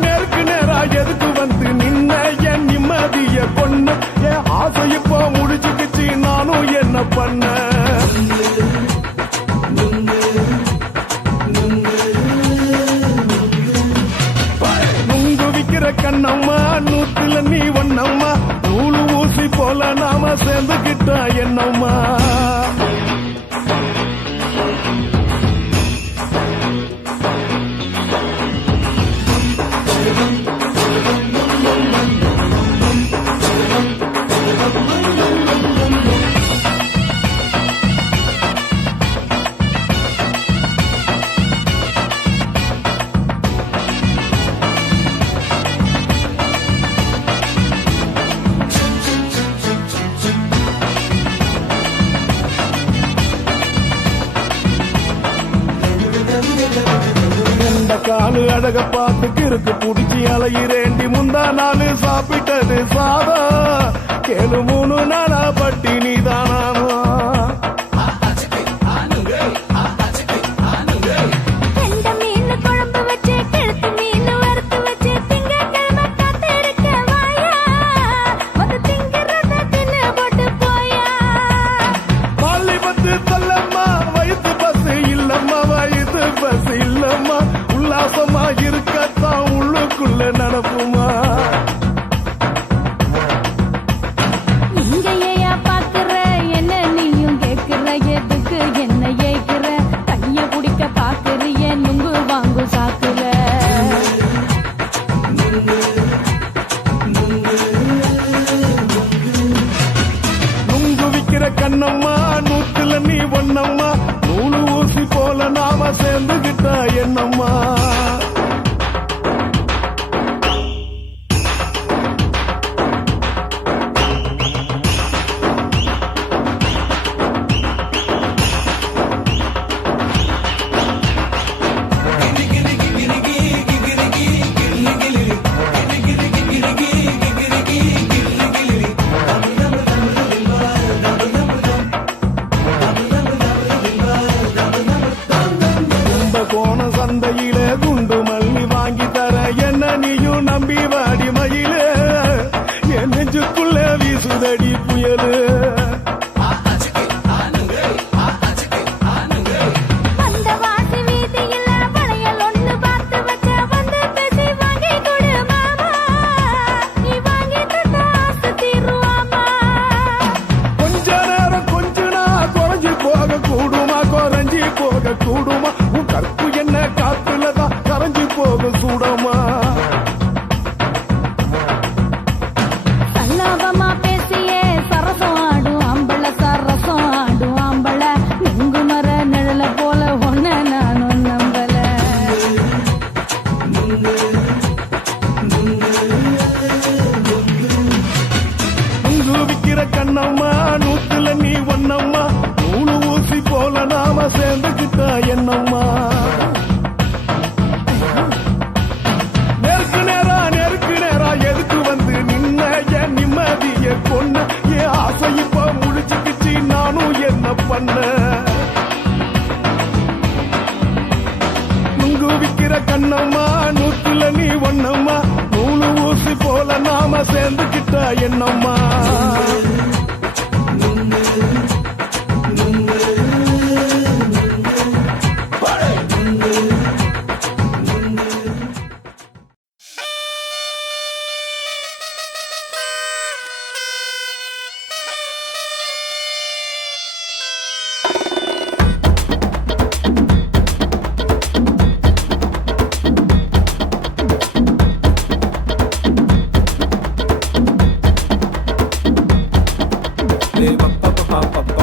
நேருக்கு நேரா எதுக்கு வந்து நின்ன என் நிம்மதிய கொன்ன என் ஆசை இப்ப முடிச்சுக்கிச்சு நானும் என்ன பண்ண நுங்கு விக்கிற கண்ணம்மா நூத்துல நீ ஒன்னம்மா நூலு ஊசி போல நாம சேர்ந்துக்கிட்டா என்னம்மா காலு அழக பார்த்து கிறுக்கு புடிச்சி அலையிறேண்டி முந்தா நாலு சாப்பிட்டது சாதம் கேளு 3 நாளா பட்டினி தானானோ கெண்ட மீன் குழம்பு வச்சு கெளுத்து மீன் வறுத்து வச்சு திங்கட்கிழமை காத்திருக்க வாயா வந்து திங்கிறத தின்னு போட்டு போயா பள்ளி பத்து சொல்லம்மா வயிற்று பஸ் இல்லம்மா வயிற்று பஸ் இல்லம்மா உல்லாசமா இருக்கத்தான் உள்ளுக்குள்ள நடப்புமா இங்கேயா பாக்குற என்ன நீயும் கேக்குற எதுக்கு என்ன ஏக்குற கைய பிடிக்க பாக்குறிய நுங்கு வாங்கு சாக்குற நுங்கு விக்கிற கண்ணம்மா நூத்துல நீ ஒன்னம்மா நூலு ஊசி போல நாம சேர்ந்துகிட்டா என்னம்மா கோண சந்தையில குண்டு மல்லி வாங்கி தர என்ன நீயும் நம்பி வாடி மயில என் நெஞ்சுக்குள்ள வீசுதடி புயலு அந்த வாசி வீதியில வளையல் ஒண்ணு பார்த்து வச்ச வந்து பேசி வாங்கி கொடு மாமா நீ வாங்கி தந்த ஆசை தீருவாமா கொஞ்ச நேரம் கொஞ்ச நான் குறைஞ்சி போக கூடுமா குறைஞ்சி போக கூடுமா உன் கற்பு என்ன காத்துலதான் கரைஞ்சி போக சூடமா சல்லாபமா பேசியே சரசம் ஆடும் ஆம்பள சரசம் ஆடும் ஆம்பள நுங்கு மர நிழல போல ஒன்ன நானும் நம்பல நுங்கு விக்கிற கண்ணம்மா நூத்துல நீ ஒன்னம்மா நூலு ஊசி போல நாம சேர்ந்துக்கிட்டா என்னம்மா நேருக்கு நேரா எதுக்கு வந்து நின்ன என் நிம்மதிய கொன்ன என் ஆசை இப்ப முடிச்சுக்கிச்சு நானும் என்ன பண்ண நுங்கு விக்கிற கண்ணம்மா நூத்துல நீ ஒன்னம்மா நூலு ஊசி போல நாம சேர்ந்துக்கிட்டா என்னம்மா ba ba ba ba ba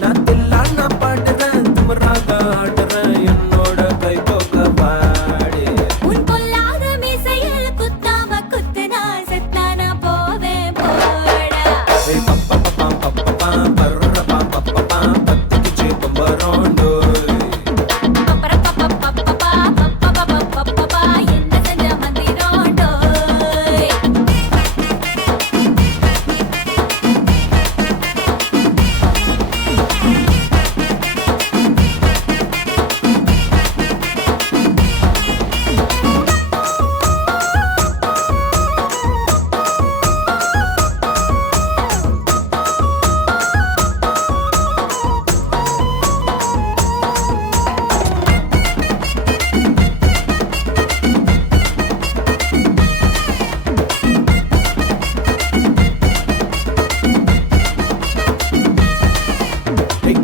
நான் தில்லானா பாடுறேன் திமிராக ஆடுறேன் என்னோட கை போக்க பாடி உன் பொல்லாத மீசையில் குத்தாம குத்துனா செத்தானா போவேன் போடா பத்துக்குச்சி பம்பரோண்டோ என்ன செஞ்ச மந்திரோண்டோய்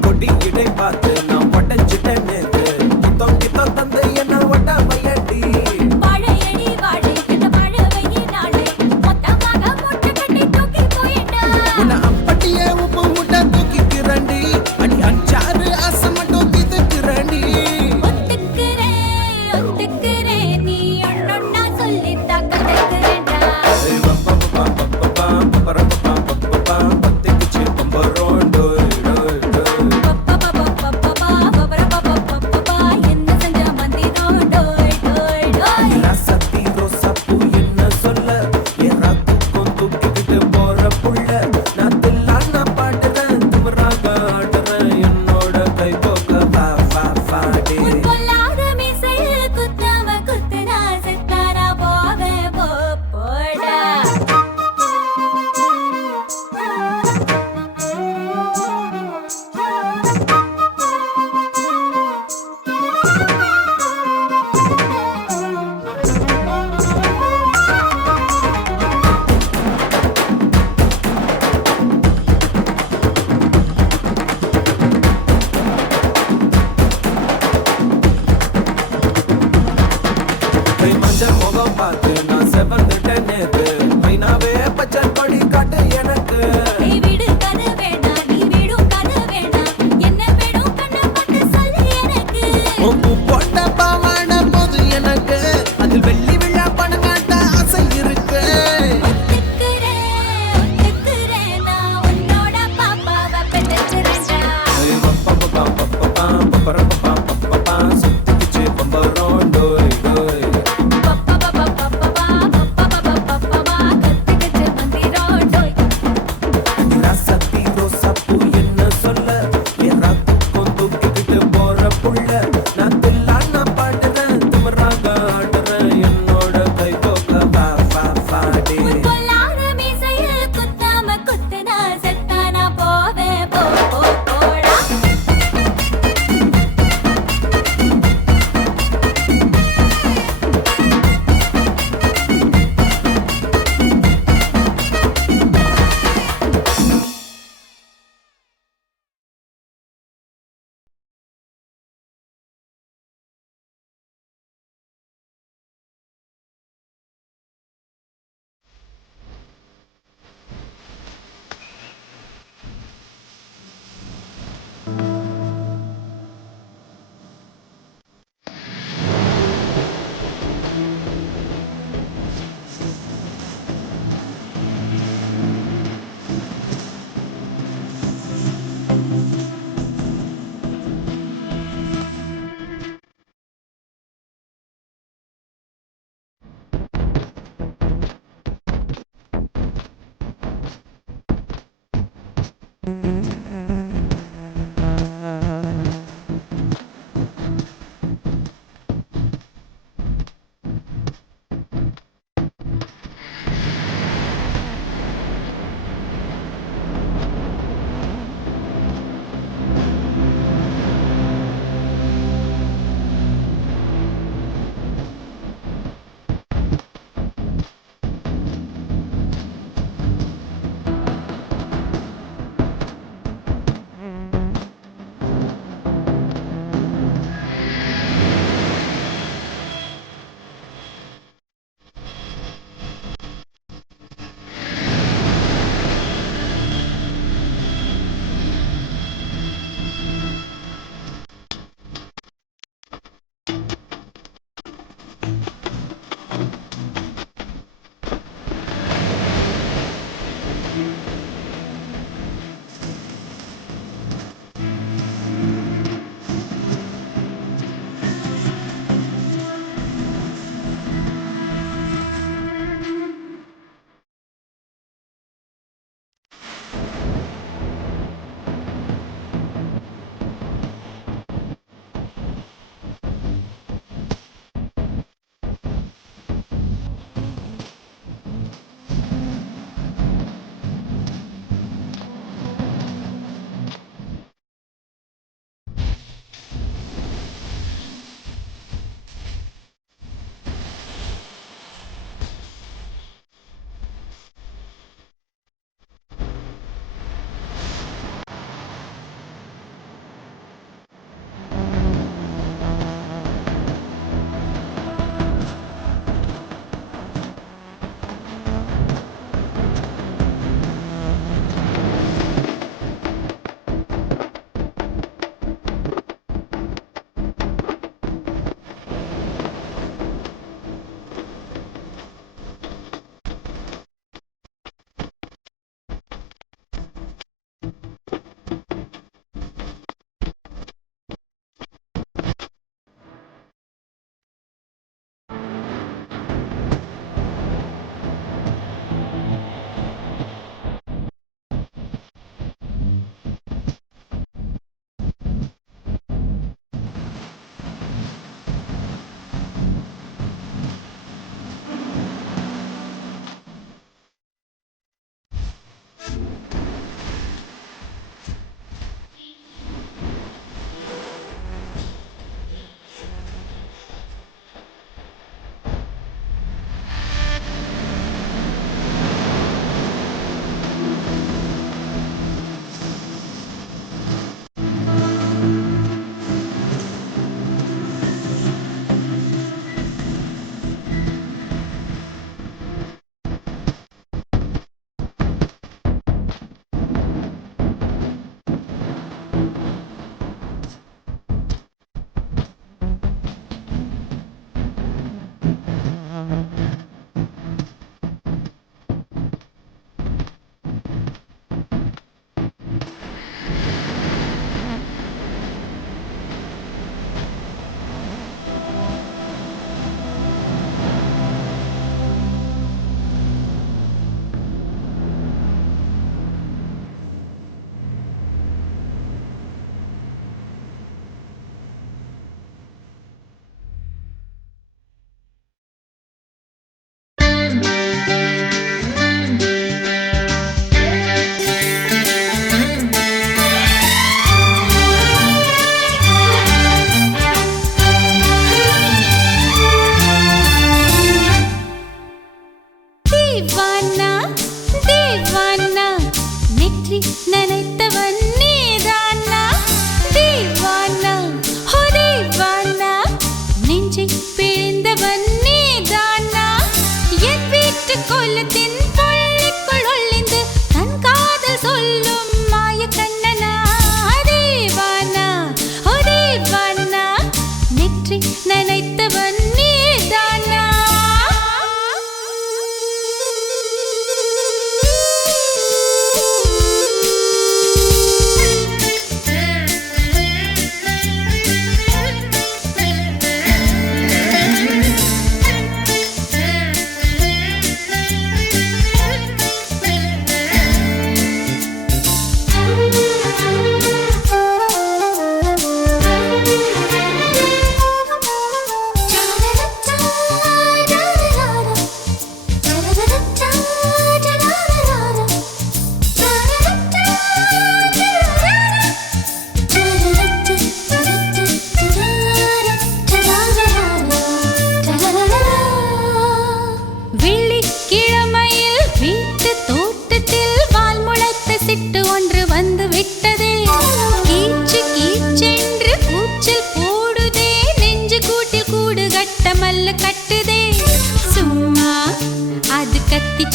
கொடி இடை பார்த்து நான் உடஞ்சிட்டேன் நேத்து கித்தம் தந்து என்ன ஒட்ட மையடி வாழையடி வாழை இந்த வாழவையே நாளை மொத்தமாக மூட்டை கட்டி தூக்கி போயிட்டா உன்னை அப்பட்டியே உப்பு முட்டை தூக்கிக்கிறண்டி அடி அஞ்சாறு ஆசை மட்டும் இதுக்குறண்டி ஒத்துக்கிறேன் நீ ஒன்னொன்னா சொல்லி தக்கறேன்டா பத்துக்குச்சி பம்பரோண்டோ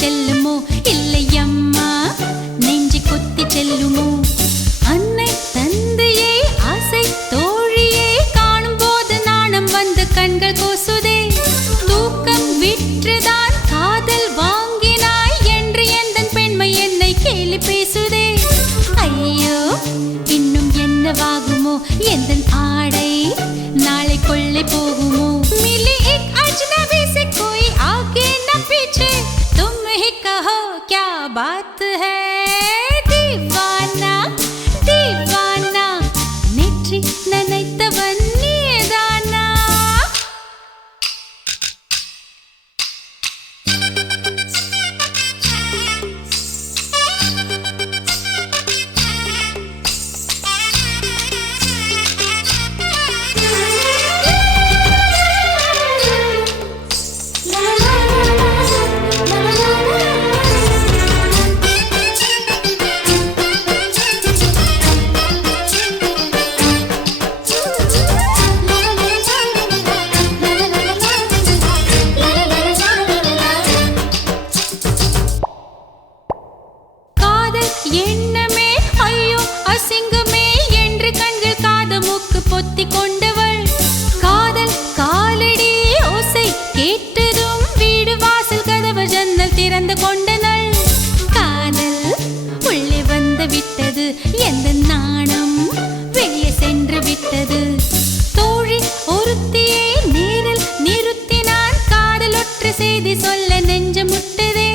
செல்லுமோ இல்லையம்மா நெஞ்சு கொத்தி செல்லுமோ அன்னை தந்தையே ஆசை தோழியே காணும் போது நாணம் வந்து கண்கள் கூசுதே தூக்கம் விற்றுதான் காதல் வாங்கினாய் என்று எந்தன் பெண்மை என்னை கேலி பேசுதே ஐயோ இன்னும் என்னவாகுமோ எந்தன் ஆடை நாளை கொள்ளை போகுமோ मिली एक अजनबी से कोई आगे न पीछे तुम ही कहो क्या बात है दीवाना दीवाना नेற்றி நினைத்தவன் நீதானா காதல் எண்ணமே ஐயோ அசிங்கமே என்று கண்கள் காது மூக்கு பொத்தி கொண்டவள் காதல் காலடி ஓசை கேட்டதும் வீடு வாசல் கதவு ஜன்னல் திறந்து கொண்டனள் காதல் உள்ளே வந்து விட்டது எந்த நாணம் வெளியே சென்று விட்டது தோழி ஒருத்தியை நேரில் நிறுத்தினான் காதல் ஒற்று செய்தி சொல்ல நெஞ்சு முட்டதே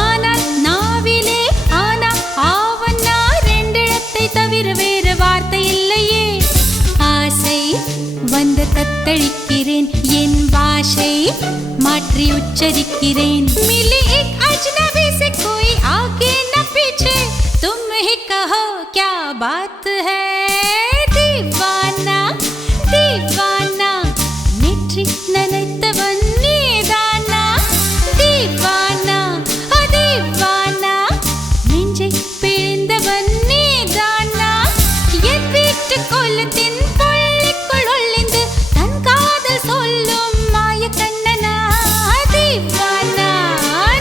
ஆனால் நாவிலே ஆனா ஆவன்னா ரெண்டிடத்தை தவிர வேறு வார்த்தை இல்லையே ஆசை வந்து தத்தளிக்கிறேன் என் பாஷை மாற்றி உச்சரிக்கிறேன் मिली एक अजनबी से कोई आगे न पीछे तुम ही कहो क्या बात है दीवाना दीवाना नेற்றி நினைத்தவன் நீதானா दीवाना दीवाना நெஞ்சை பிழிந்தவன் நீதானா என் வீட்டு கொல்லத்தின் பள்ளிக்குள் ஒளிந்து தன் காதல் சொல்லும் மாய கண்ணனா दीवाना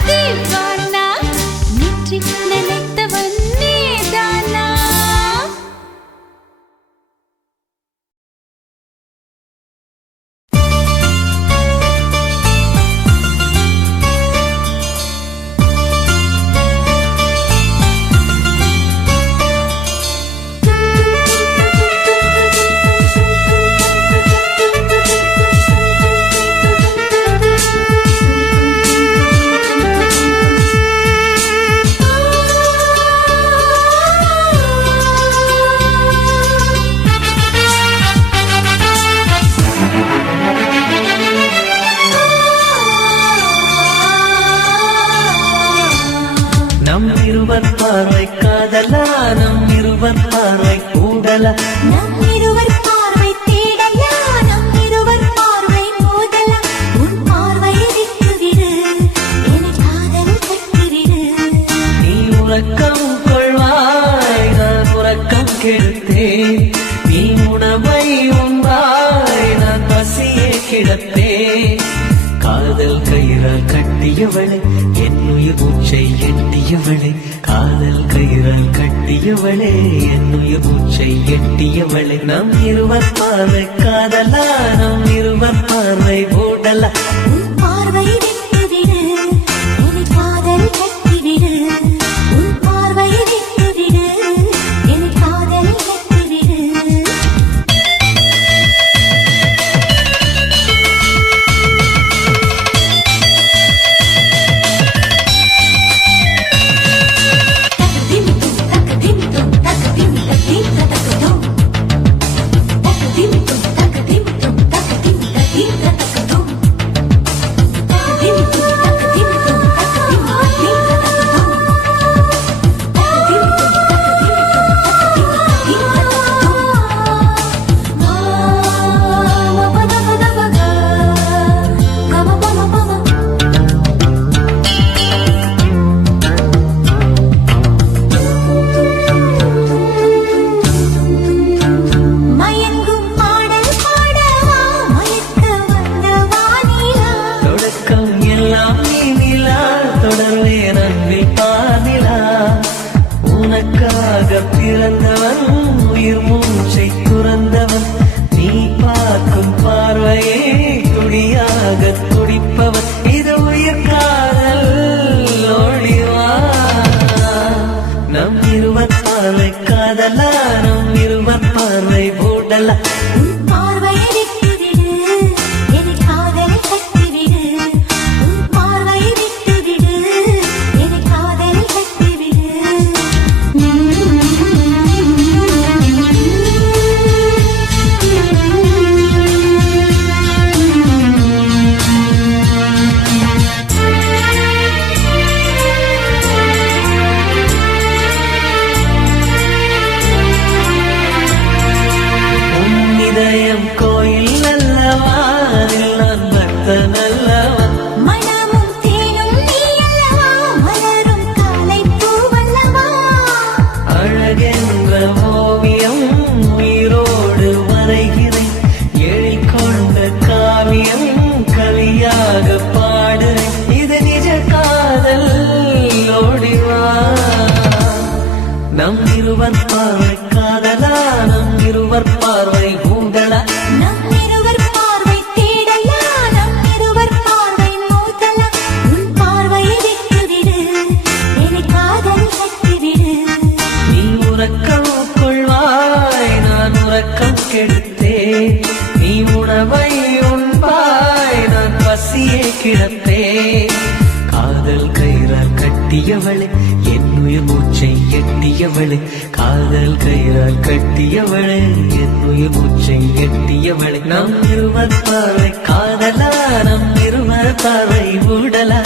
दीवाना நேற்றி நினைத்தவன் நீதானா நம் இருவர் பார்வை காதலா நம் இருவர் பார்வை கூடலா நம் இருவர் பார்வை தேடலா நம் இருவர் பார்வை மோதலா உன் பார்வையை விட்டுவிடு என் காதல் கட்டிவிடு நீ உறக்கம் கொள்வாய் நான் உறக்கம் கெடுத்தேன் நீ உணவை உண்பாய் நான் பசியை கிடப்பேன் காதல் கயிறால் கட்டியவளை என்னுயிர் மூச்சை எட்டியவளை காதல் கயிறால் கட்டியவளே என்னுயிர் மூச்சை எட்டியவளை நம் இருவர் பார்வை காதலா நம் இருவர் பார்வை ஓடலா உன் பார்வையை விட்டுவிடு என் காதல் கட்டிவிடு உன் பார்வையை விட்டுவிடு என் காதல் கட்டிவிடு உறக்கம் கெடுத்தேன். நீ உணவை உண்பாய், நான் பசியே கிடப்பேன். காதல் கயிறால் கட்டியவளே, என்னுயிர் மூச்சை எட்டியவளே. காதல் கயிறால் கட்டியவளே, என்னுயிர் மூச்சை எட்டியவளே. நம் இருவர் பார்வை காதலா, நம் இருவர் பார்வை ஊடலா.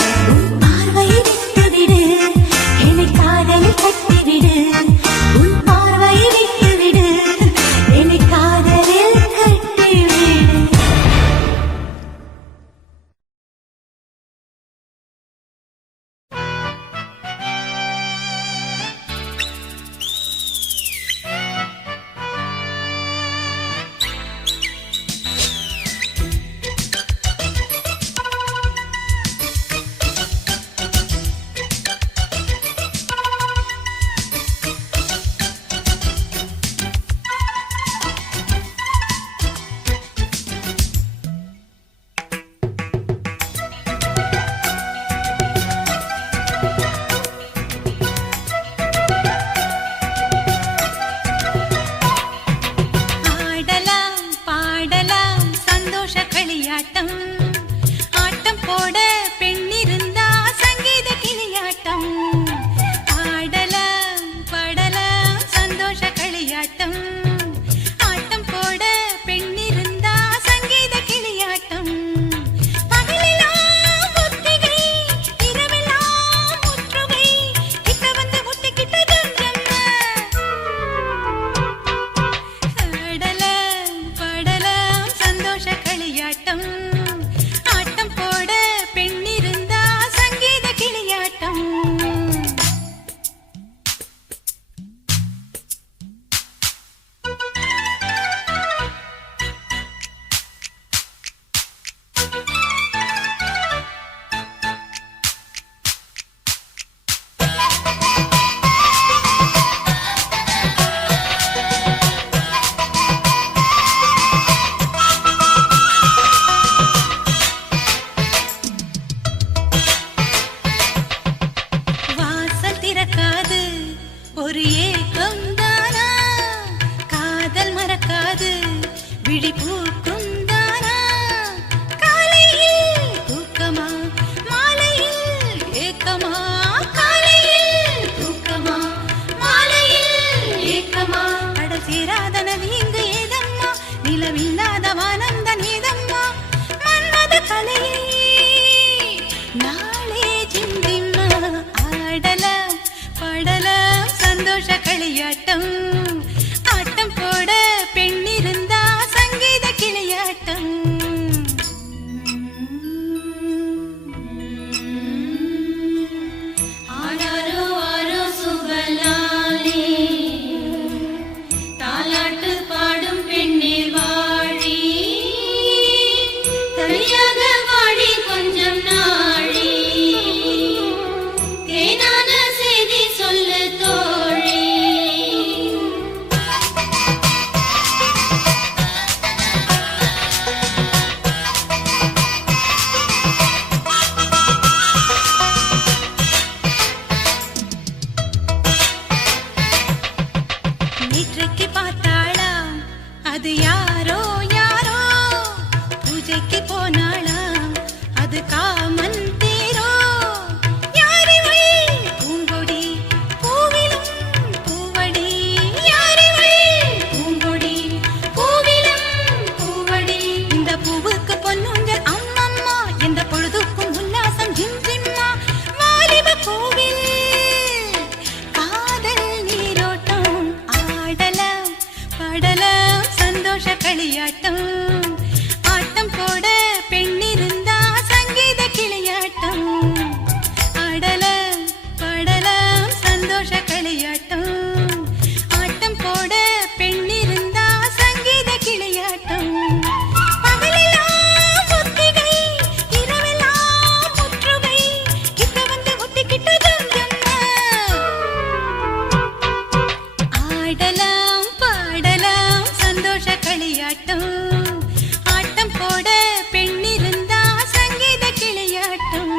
பார்வையை விட்டுவிடு, என்னை காதலில் கட்டிவிடு. உன் பார்வையை விட்டுவிடு, என்னை காதலில் கட்டிவிடு. ஆடலாம் பாடலாம் சந்தோஷ களியாட்டம், ஆட்டம் போட பெண்ணிருந்தா சங்கீத கிளியாட்டம். ஆடலாம் பாடலாம் சந்தோஷ களியாட்டம், ஆட்டம் போட பெண்ணிருந்தா சங்கீத கிளியாட்டம். பகலெல்லாம் ஒத்திகை, இரவெல்லாம் முற்றுகை, கிட்ட வந்து முட்டிக்கிட்ட துஞ்சம்மா. ஆடலாம் பாடலாம் சந்தோஷ களியாட்டம், ஆட்டம் போட பெண்ணிருந்தா சங்கீத கிளியாட்டம். வாசல் திறக்காது ஒரு ஏக்கம் தானா, காதல் மறக்காது விழி பூக்கும் தானா. காலையில் தூக்கமா, மாலையில் ஏக்கமா. காலையில் தூக்கமா, மாலையில் ஏக்கமா. கடல் சேராத நதி இங்கு ஏதம்மா, நிலவில்லாத வானந்த நீதம்மா. மன்மத கலையை நாளே சிந்திம்மா. ஆடலாம் பாடலாம் சந்தோஷ களியாட்டம், ஆட்டம் போட பெண்ணிருந்தா சங்கீத கிளியாட்டம். ஆராரோ ஆரோ சுபலாலே, தாலாட்டு பாடும் பெண்ணே வாழி. தனியாக வாழி கொஞ்சம் நாழி, தேனான செய்தி சொல்லு தோழி. நேற்றைக்கு பார்த்தாளா அது யாரோ யாரோ, பூஜைக்கு போனாளா அது காமன் தேரோ. யாரிவள் பூங்கொடி பூவிலும் பூவடி, யாரிவள் பூங்கொடி பூவிலும் பூவடி. இந்த பூவுக்கு பொன்னுஞ்சல் அம்மம்மா, எந்த பொழுதுக்கும் உல்லாசம் ஜிம் ஜிம்மா. வாலிப கோவில் காதல் நீரோட்டம், ஆடலாம் பாடலாம் சந்தோஷ களியாட்டம், ஆட்டம் போட பெண்ணிருந்தா சங்கீத கிளியாட்டம். ஆடலாம் பாடலாம் சந்தோஷ களியாட்டம், ஆட்டம் போட பெண்ணிருந்தா சங்கீத கிளியாட்டம். பகலெல்லாம் ஒத்திகை, இரவெல்லாம் முற்றுகை, கிட்ட வந்து முட்டிக்கிட்ட துஞ்சம்மா. ஆடலாம் பாடலாம் சந்தோஷ களியாட்டம், ஆட்டம் போட பெண்ணிருந்தா சங்கீத கிளியாட்டம்.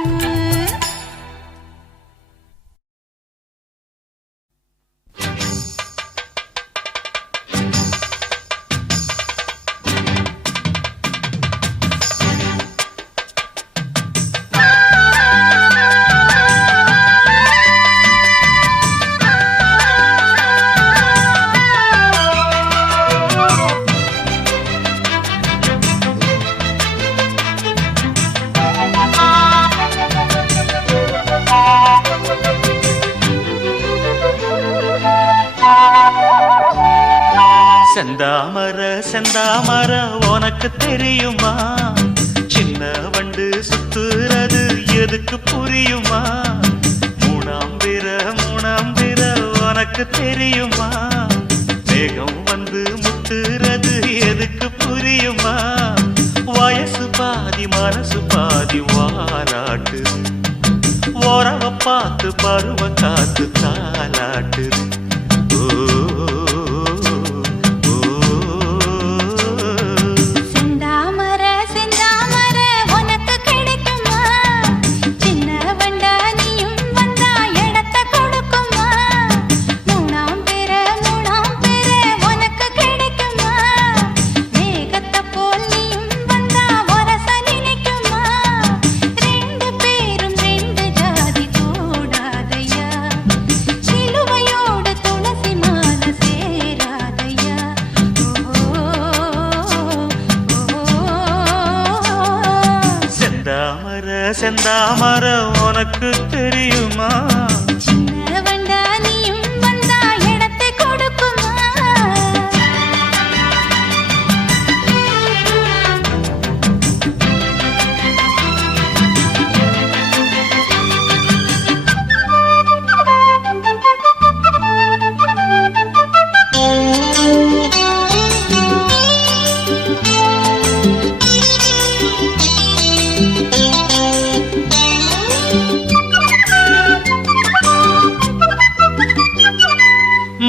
செந்தாமர செந்தாமர உனக்கு தெரியுமா சின்ன வண்டு சுத்துறது எதுக்கு புரியுமா மூணாம் பிற உனக்கு தெரியுமா மேகம் வந்து முத்துறது எதுக்கு புரியுமா வயசு பாதி மனசு பாதி வாலாட்டு ஓரவ பார்த்து பருவ காத்து தாலாட்டுது செந்தாமர உனக்கு தெரியுமா சின்ன வண்டா நீயும் வந்தா இடத்தை கொடுக்குமா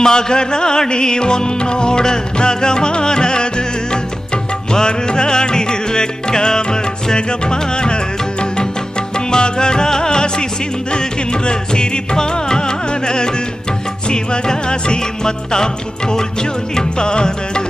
மகராணி உன்னோட நகமானது மருதாணி வைக்காம செகப்பானது மகராசி சிந்துகின்ற சிரிப்பானது சிவகாசி மத்தாப்பு போல் ஜொலிப்பானது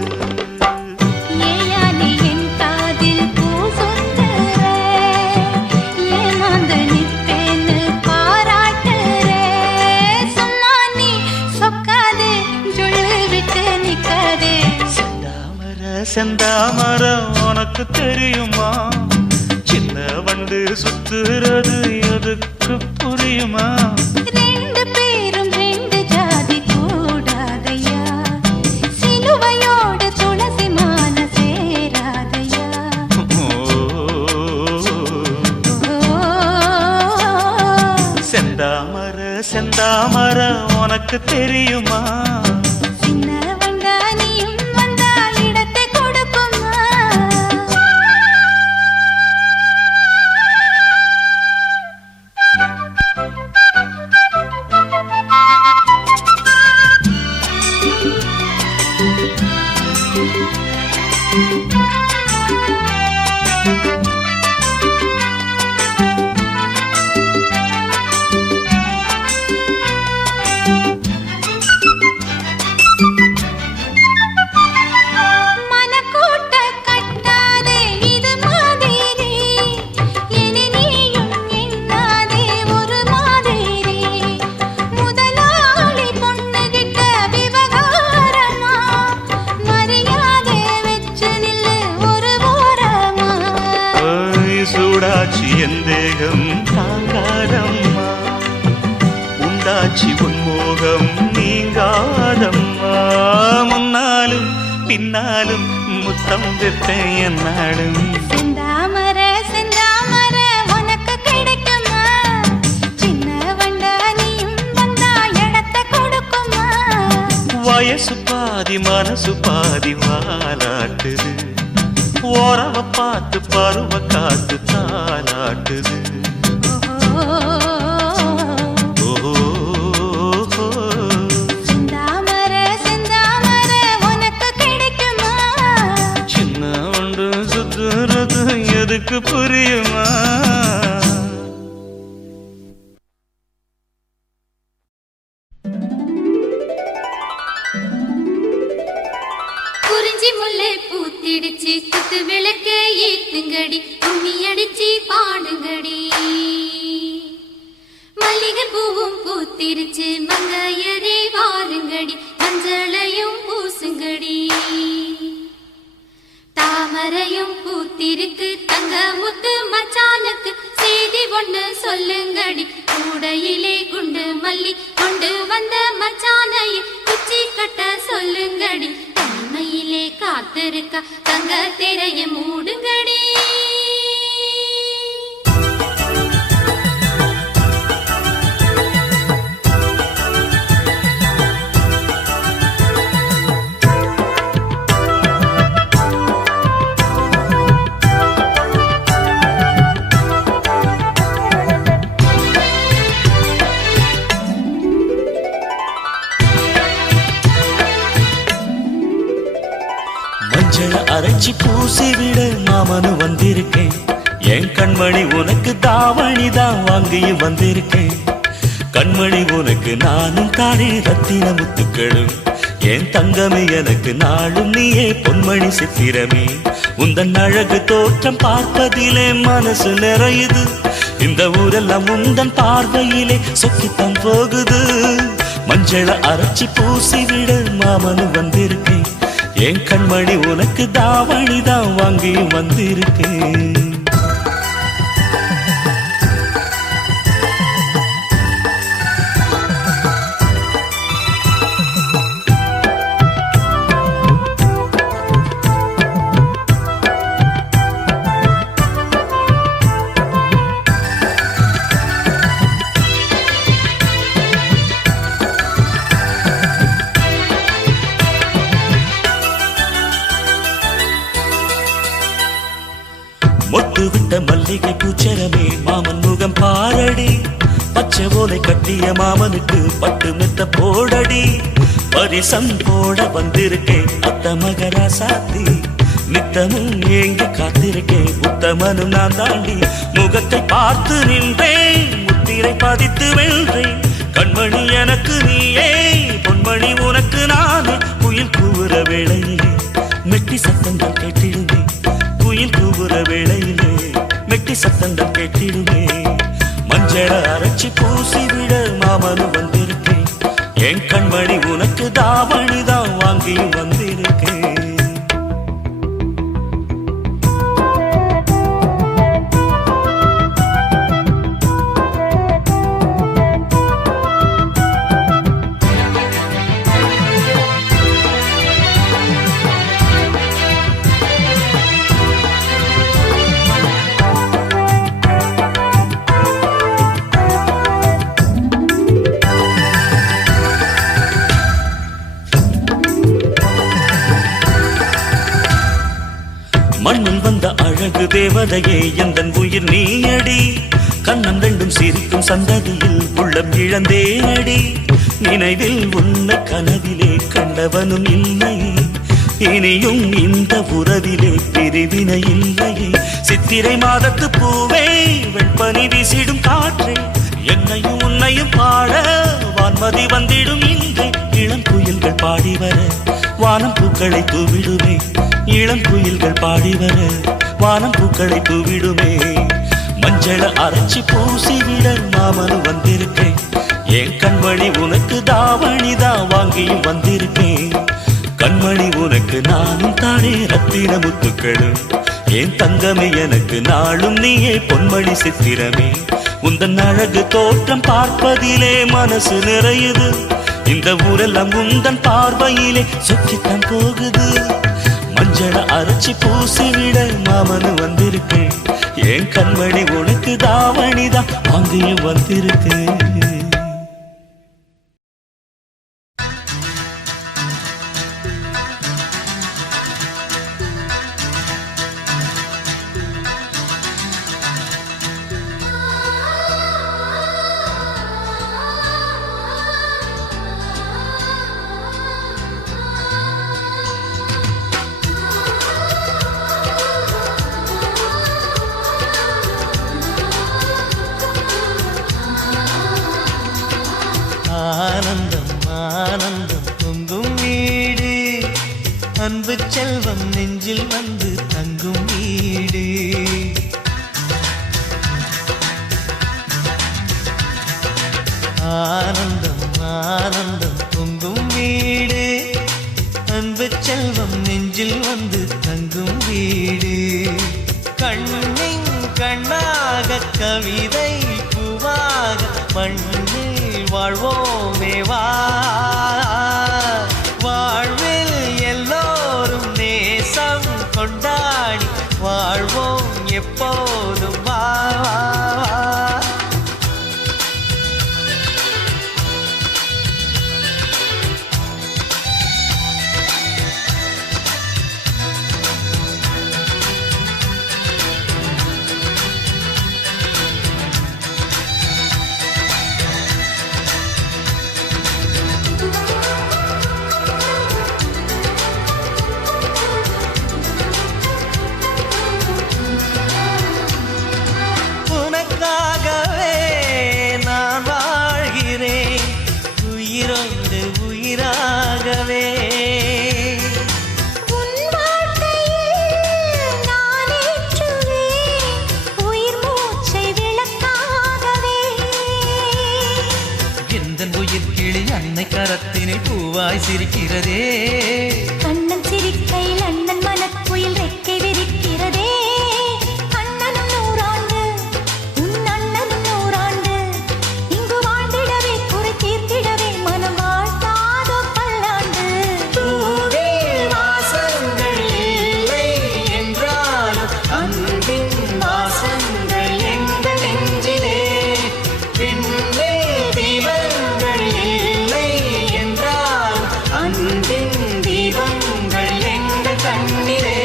செந்தாமர உனக்கு தெரியுமா சின்ன வண்டு சுத்துறது எதுக்கு புரியுமா ரெண்டு பேரும் ரெண்டு ஜாதி கூடாதையா சிலுவையோடு துளசி மாலை சேராதையா செந்தாமர செந்தாமர உனக்கு தெரியுமா சூடாச்சி என் தேகம் தாங்காதம்மா உண்டாச்சி உன்மோகம் நீங்காதம்மா முன்னாலும் பின்னாலும் முத்தம் வைப்பேன் என்னாலும் செந்தாமர செந்தாமர உனக்கு கிடைக்குமா சின்ன வண்டா நீயும் வந்தா இடத்தை கொடுக்குமா வயசு பாதி மனசு பாதி வாலாட்டுது ஓரவ பார்த்து பருவ காத்து தாலாட்டுது செந்தாமர செந்தாமர உனக்கு கிடைக்குமா சின்ன ஒன்று சுத்துறது எதுக்கு புரியுமா குறிஞ்சி முல்லை பூத்திடுச்சு குத்து விளக்க ஏத்துங்கடி கும்மி அடிச்சு பாடுங்கடி மல்லிகை பூவும் பூத்திருச்சு மங்கையரே வாருங்கடி மஞ்சளையும் பூசுங்கடி தாமரையும் பூத்திருக்கு தங்க முத்து மச்சானுக்கு செய்தி ஒண்ணு சொல்லுங்கடி கூடையிலே குண்டு மல்லி கொண்டு வந்த மச்சானையை குச்சி கட்ட சொல்லுங்கடி தனிமையில் காத்திருக்க தங்க திரையை மூடுங்கடி மஞ்சள அரைச்சி பூசி விட மாமனு வந்திருக்கேன் என் கண்மணி உனக்கு தாவணி தான் வாங்கியும் வந்திருக்கேன் கண்மணி உனக்கு நானும் தானே ரத்தின முத்துக்களும் என் தங்கமே எனக்கு நாளும் நீயே பொன்மணி சித்திரமே உந்தன் அழகு தோற்றம் பார்ப்பதிலே மனசு நிறையுது இந்த ஊரெல்லாம் உந்தன் பார்வையிலே சொக்கித்தான் போகுது மஞ்சள அரைச்சி பூசி விட மாமனு வந்திருக்கேன் என் கண்மணி உனக்கு தாவணி தான் வாங்கி வந்திருக்கேன் மொட்டு விட்ட மல்லிகை பூச்சரமே மாமன் முகம் பாரடி பச்சை ஓலை கட்டிய மாமனுக்கு பட்டு மெத்த போடடி பரிசம் போட வந்திருக்கேன் அத்த மகரா சாத்தி நித்தமும் ஏங்கி காத்திருக்கேன் உத்தமனும் நான் தாண்டி முகத்தை பார்த்து நின்றேன் முத்திரை பதித்து வென்றேன் கண்மணி எனக்கு நீயே பொன்மணி உனக்கு நானே குயில் கூவுற வேளையிலே மெட்டி சத்தங்கள் கேட்டிடுமே குயில் கூவுற வேளையிலே மெட்டி சத்தங்கள் கேட்டிடுமே மஞ்சள அரைச்சி பூசி விட மாமனு வந்திருக்கேன் என் கண்மணி உனக்கு தாவணி தான் வாங்கி வந்திருக்கேன் மண்ணில் வந்த அழகு தேவதையே எந்தன் உயிர் நீயடி கண்ணம் ரெண்டும் சிரிக்கும் சந்ததியில் உள்ளம் இழந்தேனடி நினைவில் உன்னை கனவிலே கண்டவனும் இல்லை இனியும் இந்த உறவிலே பிரிவினை இல்லையே சித்திரை மாதத்து பூவே வெண்பனி வீசிடும் காற்றே என்னையும் உன்னையும் பாட வான்மதி வந்திடும் இன்றே இளம் குயில்கள் பாடி வர வானம் பூக்களை தூவிடுமே இளம் குயில்கள் பாடி வர வானம் பூக்களை தூவிடுமே மஞ்சள அரைச்சி பூசி விட மாமனு வந்திருக்கேன் என் கண்மணி உனக்கு தாவணி தான் வாங்கியும் வந்திருக்கேன் கண்மணி உனக்கு நானும் தானே ரத்தின முத்துக்களும் என் தங்கமே எனக்கு நாளும் நீயே பொன்மணி சித்திரமே உந்தன் அழகு தோற்றம் பார்ப்பதிலே மனசு நிறையுது இந்த ஊரெல்லாம் உந்தன் பார்வையிலே சொக்கித்தான் போகுது மஞ்சள அரைச்சி பூசி விட மாமனு வந்திருக்கேன் என் கண்மணி உனக்கு தாவணிதான் வாங்கியும் வந்திருக்கேன் ஆனந்தம் ஆனந்தம் பொங்கும் வீடு அன்பு செல்வம் நெஞ்சில் வந்து தங்கும் வீடு ஆனந்தம் ஆனந்தம் பொங்கும் வீடு அன்பு செல்வம் நெஞ்சில் வந்து தங்கும் வீடு கண்ணின் கண்ணாக கவிதை பூவாக மண்ணில் வாழ்வோமே வா வாழ்வில் எல்லோரும் எப்போதும் வா வா, வா. உனக்காகவே நான் வாழ்கிறேன், உயிரோடு உயிராகவே. உன் வாழ்க்கையில் நான் ஏற்றுவேன் உயிர் மூச்சை விளக்காகவே. எந்தன் உயிர் கிளி அன்னை கரத்தினில் பூவாய் சிரிக்கிறதே. கண்ணன் சிரிக்கையில் அண்ணன் மனக்குயில் ரெக்கை விரிக்கிறதே. அண்ணனும் நூறாண்டு உன் அண்ணனும் நூறாண்டு இங்கு வாழ்ந்திடவே குறை தீர்த்திடவே மனம் வாழ்த்தாதோ பல்லாண்டு. பூவில் வாசங்கள் இல்லை என்றாலும் அன்பின் வாசங்கள் எங்கள் நெஞ்சிலே. விண்ணில் தீபங்கள் இல்லை என்றாலும் அன்பின் தீபங்கள் எங்கள் கண்ணிலே.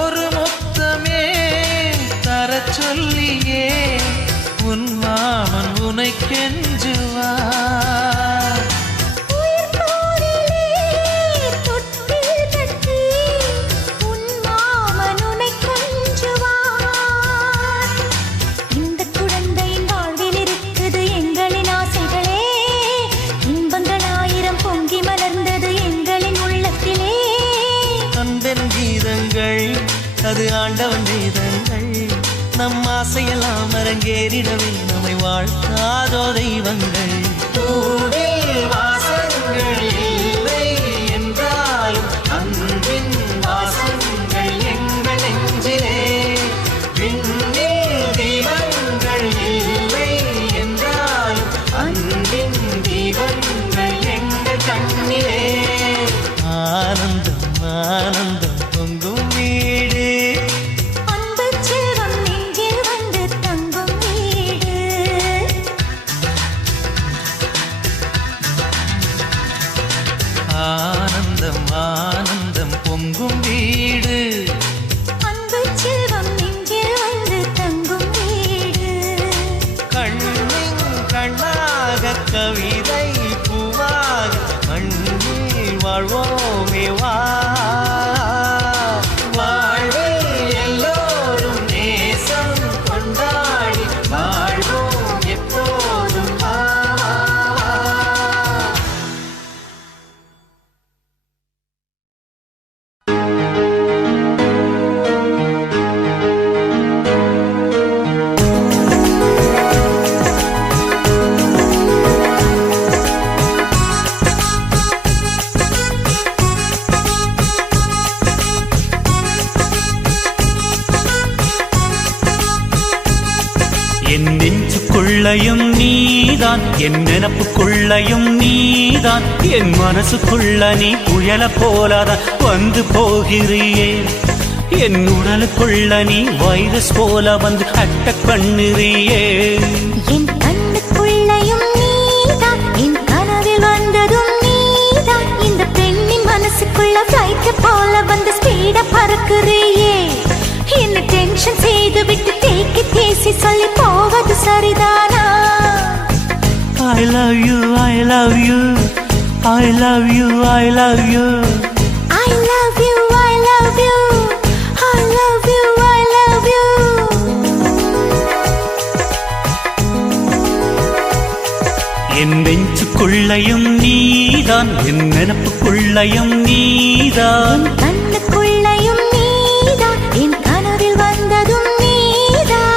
ஒரு முத்தமே தரச் சொல்லியே உன் மாமன் உனை கெஞ்சுவார். உயிர் போரிலே தொட்டில் கட்டி உன் மாமன் உன்னை கொஞ்சுவார். இந்த குழந்தையின் வாழ்வில் இருக்குது எங்களின் ஆசைகளே. இன்பங்கள் ஆயிரம் பொங்கி மலர்ந்தது எங்களின் உள்ளத்திலே. அன்பென் கீதங்கள் அது ஆண்டவன் கீதங்கள். நம் ஆசையெல்லாம் அரங்கேறிடவே நம்மை வாழ்த்தாதோ தெய்வங்கள். பூவில் வாசங்கள் இல்லை என்றாலும் அன்பின் வாசங்கள் எங்கள் நெஞ்சிலே. விண்ணில் தீபங்கள் இல்லை என்றாலும் அன்பின் தீபங்கள் எங்கள் கண்ணிலே. ஆனந்தம் ஆனந்தம் பொங்கும் வீடு, அன்பு செல்வம் நெஞ்சில் வந்து தங்கும் வீடு. ஆனந்தம் ஆனந்தம் பொங்கும் வீடு. அன்பு செல்வம் நெஞ்சில் வந்து தங்கும் வீடு. கண்ணின் கண்ணாக கவிதை பூவாக மண்ணில் வாழ்வோமே வா. வாழ்வில் எல்லோரும் நேசம் கொண்டாடி வாழ்வோம் எப்போதும் வா, வா, வா. என் நெஞ்சுக்குள்ளையும் நீதான், என் நினப்புக்குள்ளையும் நீதான், என் மனசுக்குள்ள நீ புயல போலதான் வந்து போகிறியே. என் உடலுக்குள்ள நீ வைரஸ் போல வந்து அட்டக் பண்ணுறியே. என் கண்ணுக்குள்ளையும் நீதான், என் கனவில் வந்ததும் நீதான். இந்த பெண்ணின் மனசுக்குள்ள ஃப்ளைட் போல வந்து ஸ்பீடா பறக்குறியே. என்ன டென்ஷன் செய்து விட்டு தேக்கி பேசி சொல்லி போவது சரிதானா? I love you, I love you, I love you, I love you. I love you, I love you, I love you, I love you. என் நெஞ்சுக்குள்ளையும் நீதான், என் நினப்புக்குள்ளையும் நீதான், என் கண்ணுக்குள்ளையும் நீதான், என் கனவில் வந்ததும் நீதான்.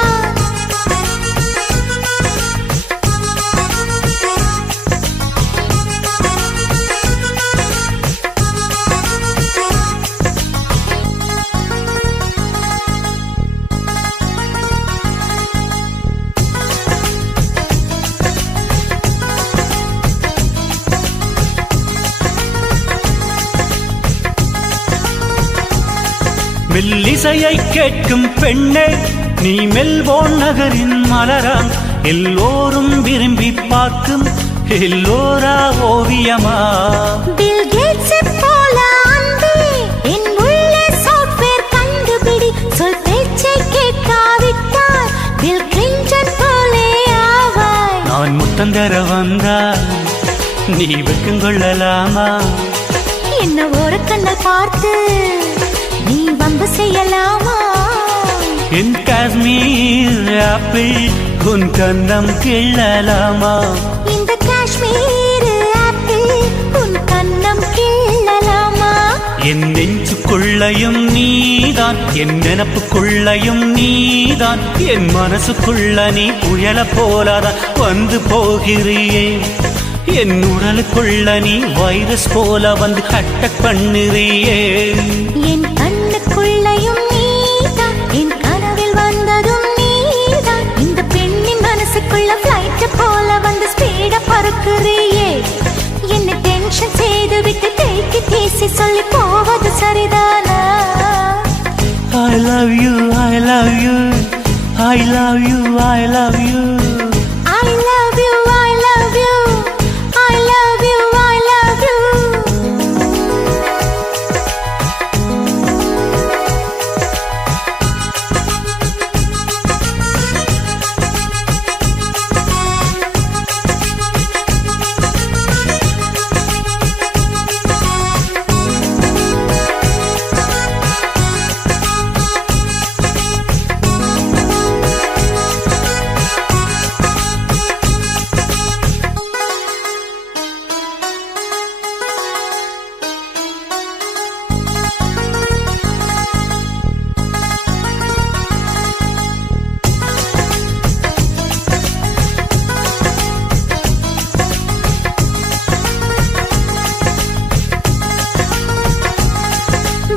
மெல்லிசையை கேட்கும் பெண்ணே, நீ மெல்போர்ன் நகரின் மலரா, எல்லோரும் விரும்பி பார்க்கும் எல்லோரா ஓவியமா? பில் கேட்ஸ் போல அன்பே, என் உள்ளே சாஃப்ட்வேர் கண்டுபிடி. சொல் பேச்சை கேட்காவிட்டால் பில் கிளின்டன் போலே ஆவாய். நான் முத்தந்தர வந்தால் நீ வெட்கங்கொள்ளலாமா? என்ன ஒரு கண்ணல் பார்த்து நீ வம்பு செய்யலாமா? என் காஷ்மீர் ஆப்பிள் உன் கண்ணம் கிள்ளலாமா? இந்த காஷ்மீர் ஆப்பிள் உன் கண்ணம் கிள்ளலாமா? என் நெஞ்சுக்குள்ளையும் நீதான், என் நினப்புக்குள்ளையும் நீதான், என் மனசுக்குள்ள நீ புயல போலாதான் வந்து போகிறியே. என் உடலுக்குள்ள நீ வைரஸ் போல வந்து அட்டாக் பண்ணுறியே. என் கண்ணுக்குள்ளையும் நீதான், என் கனவில் வந்ததும் நீதான், இந்த பெண்ணின் மனசுக்குள்ள ஃப்ளைட் போல வந்து ஸ்பீட பறக்குறியே. என்ன டென்ஷன் செய்து விட்டு தேக்கி தேசி சொல்லி போவது சரிதானா? I love you, I love you, I love you, I love you. I love you, I love you, I love you, I love you.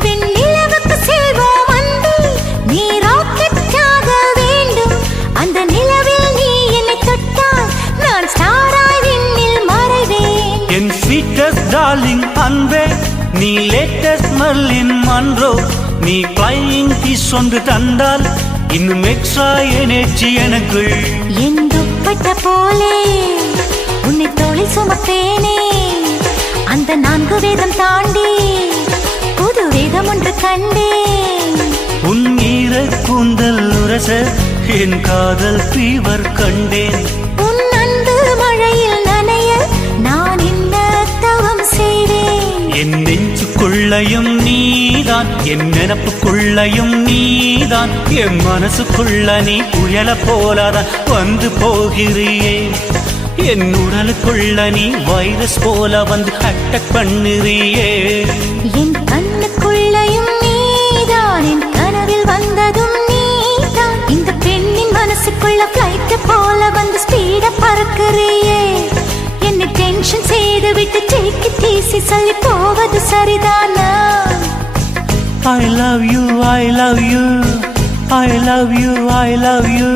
வெண்ணிலவுக்கு செல்வோம் அன்பே, நீ ராக்கெட்டாக வேண்டும். அந்த நிலவில் நீ என்னை தொட்டால் நான் ஸ்டாராய் விண்ணில் மறைவேன். என் ஸ்வீட்டஸ்ட் டார்லிங் அன்பே, நீ லேட்டஸ்ட் மர்லின் மன்றோ, நீ ஃப்ளையிங் கிஸ் ஒன்று தந்தால் இன்னும் எக்ஸ்ட்ரா எனர்ஜி எனக்குள். என் துப்பட்ட போலே உன்னை தோளில் சுமப்பேனே, அந்த 4 வேதம் தாண்டி புது வேதம் ஒன்று கண்டேன். உன் ஈர கூந்தல் உரச என் காதல் ஃபீவர் கண்டேன். உன் அன்பு மழையில் நனைய நான் என்ன தவம் செய்வேன். என் நெஞ்சுக்குள்ளையும் நீதான், என் நினப்புக்குள்ளையும் நீதான், என் மனசுக்குள்ள நீ புயல போலாதான் வந்து போகிறியே. என் உடலுக்குள்ள நீ வைரஸ் போல வந்து அட்டாக் பண்ணுறியே. என் கண்ணுக்குள்ளையும் நீதான், என் கனவில் வந்ததும் நீதான், இந்த பெண்ணின் மனசுக்குள்ள ஃப்ளைட் போல வந்து ஸ்பீட பறக்குறியே. என்ன டென்ஷன் செய்து விட்டு டேக்கி தீசி சொல்லி போவது சரிதானா? I love you, I love you, I love you, I love you.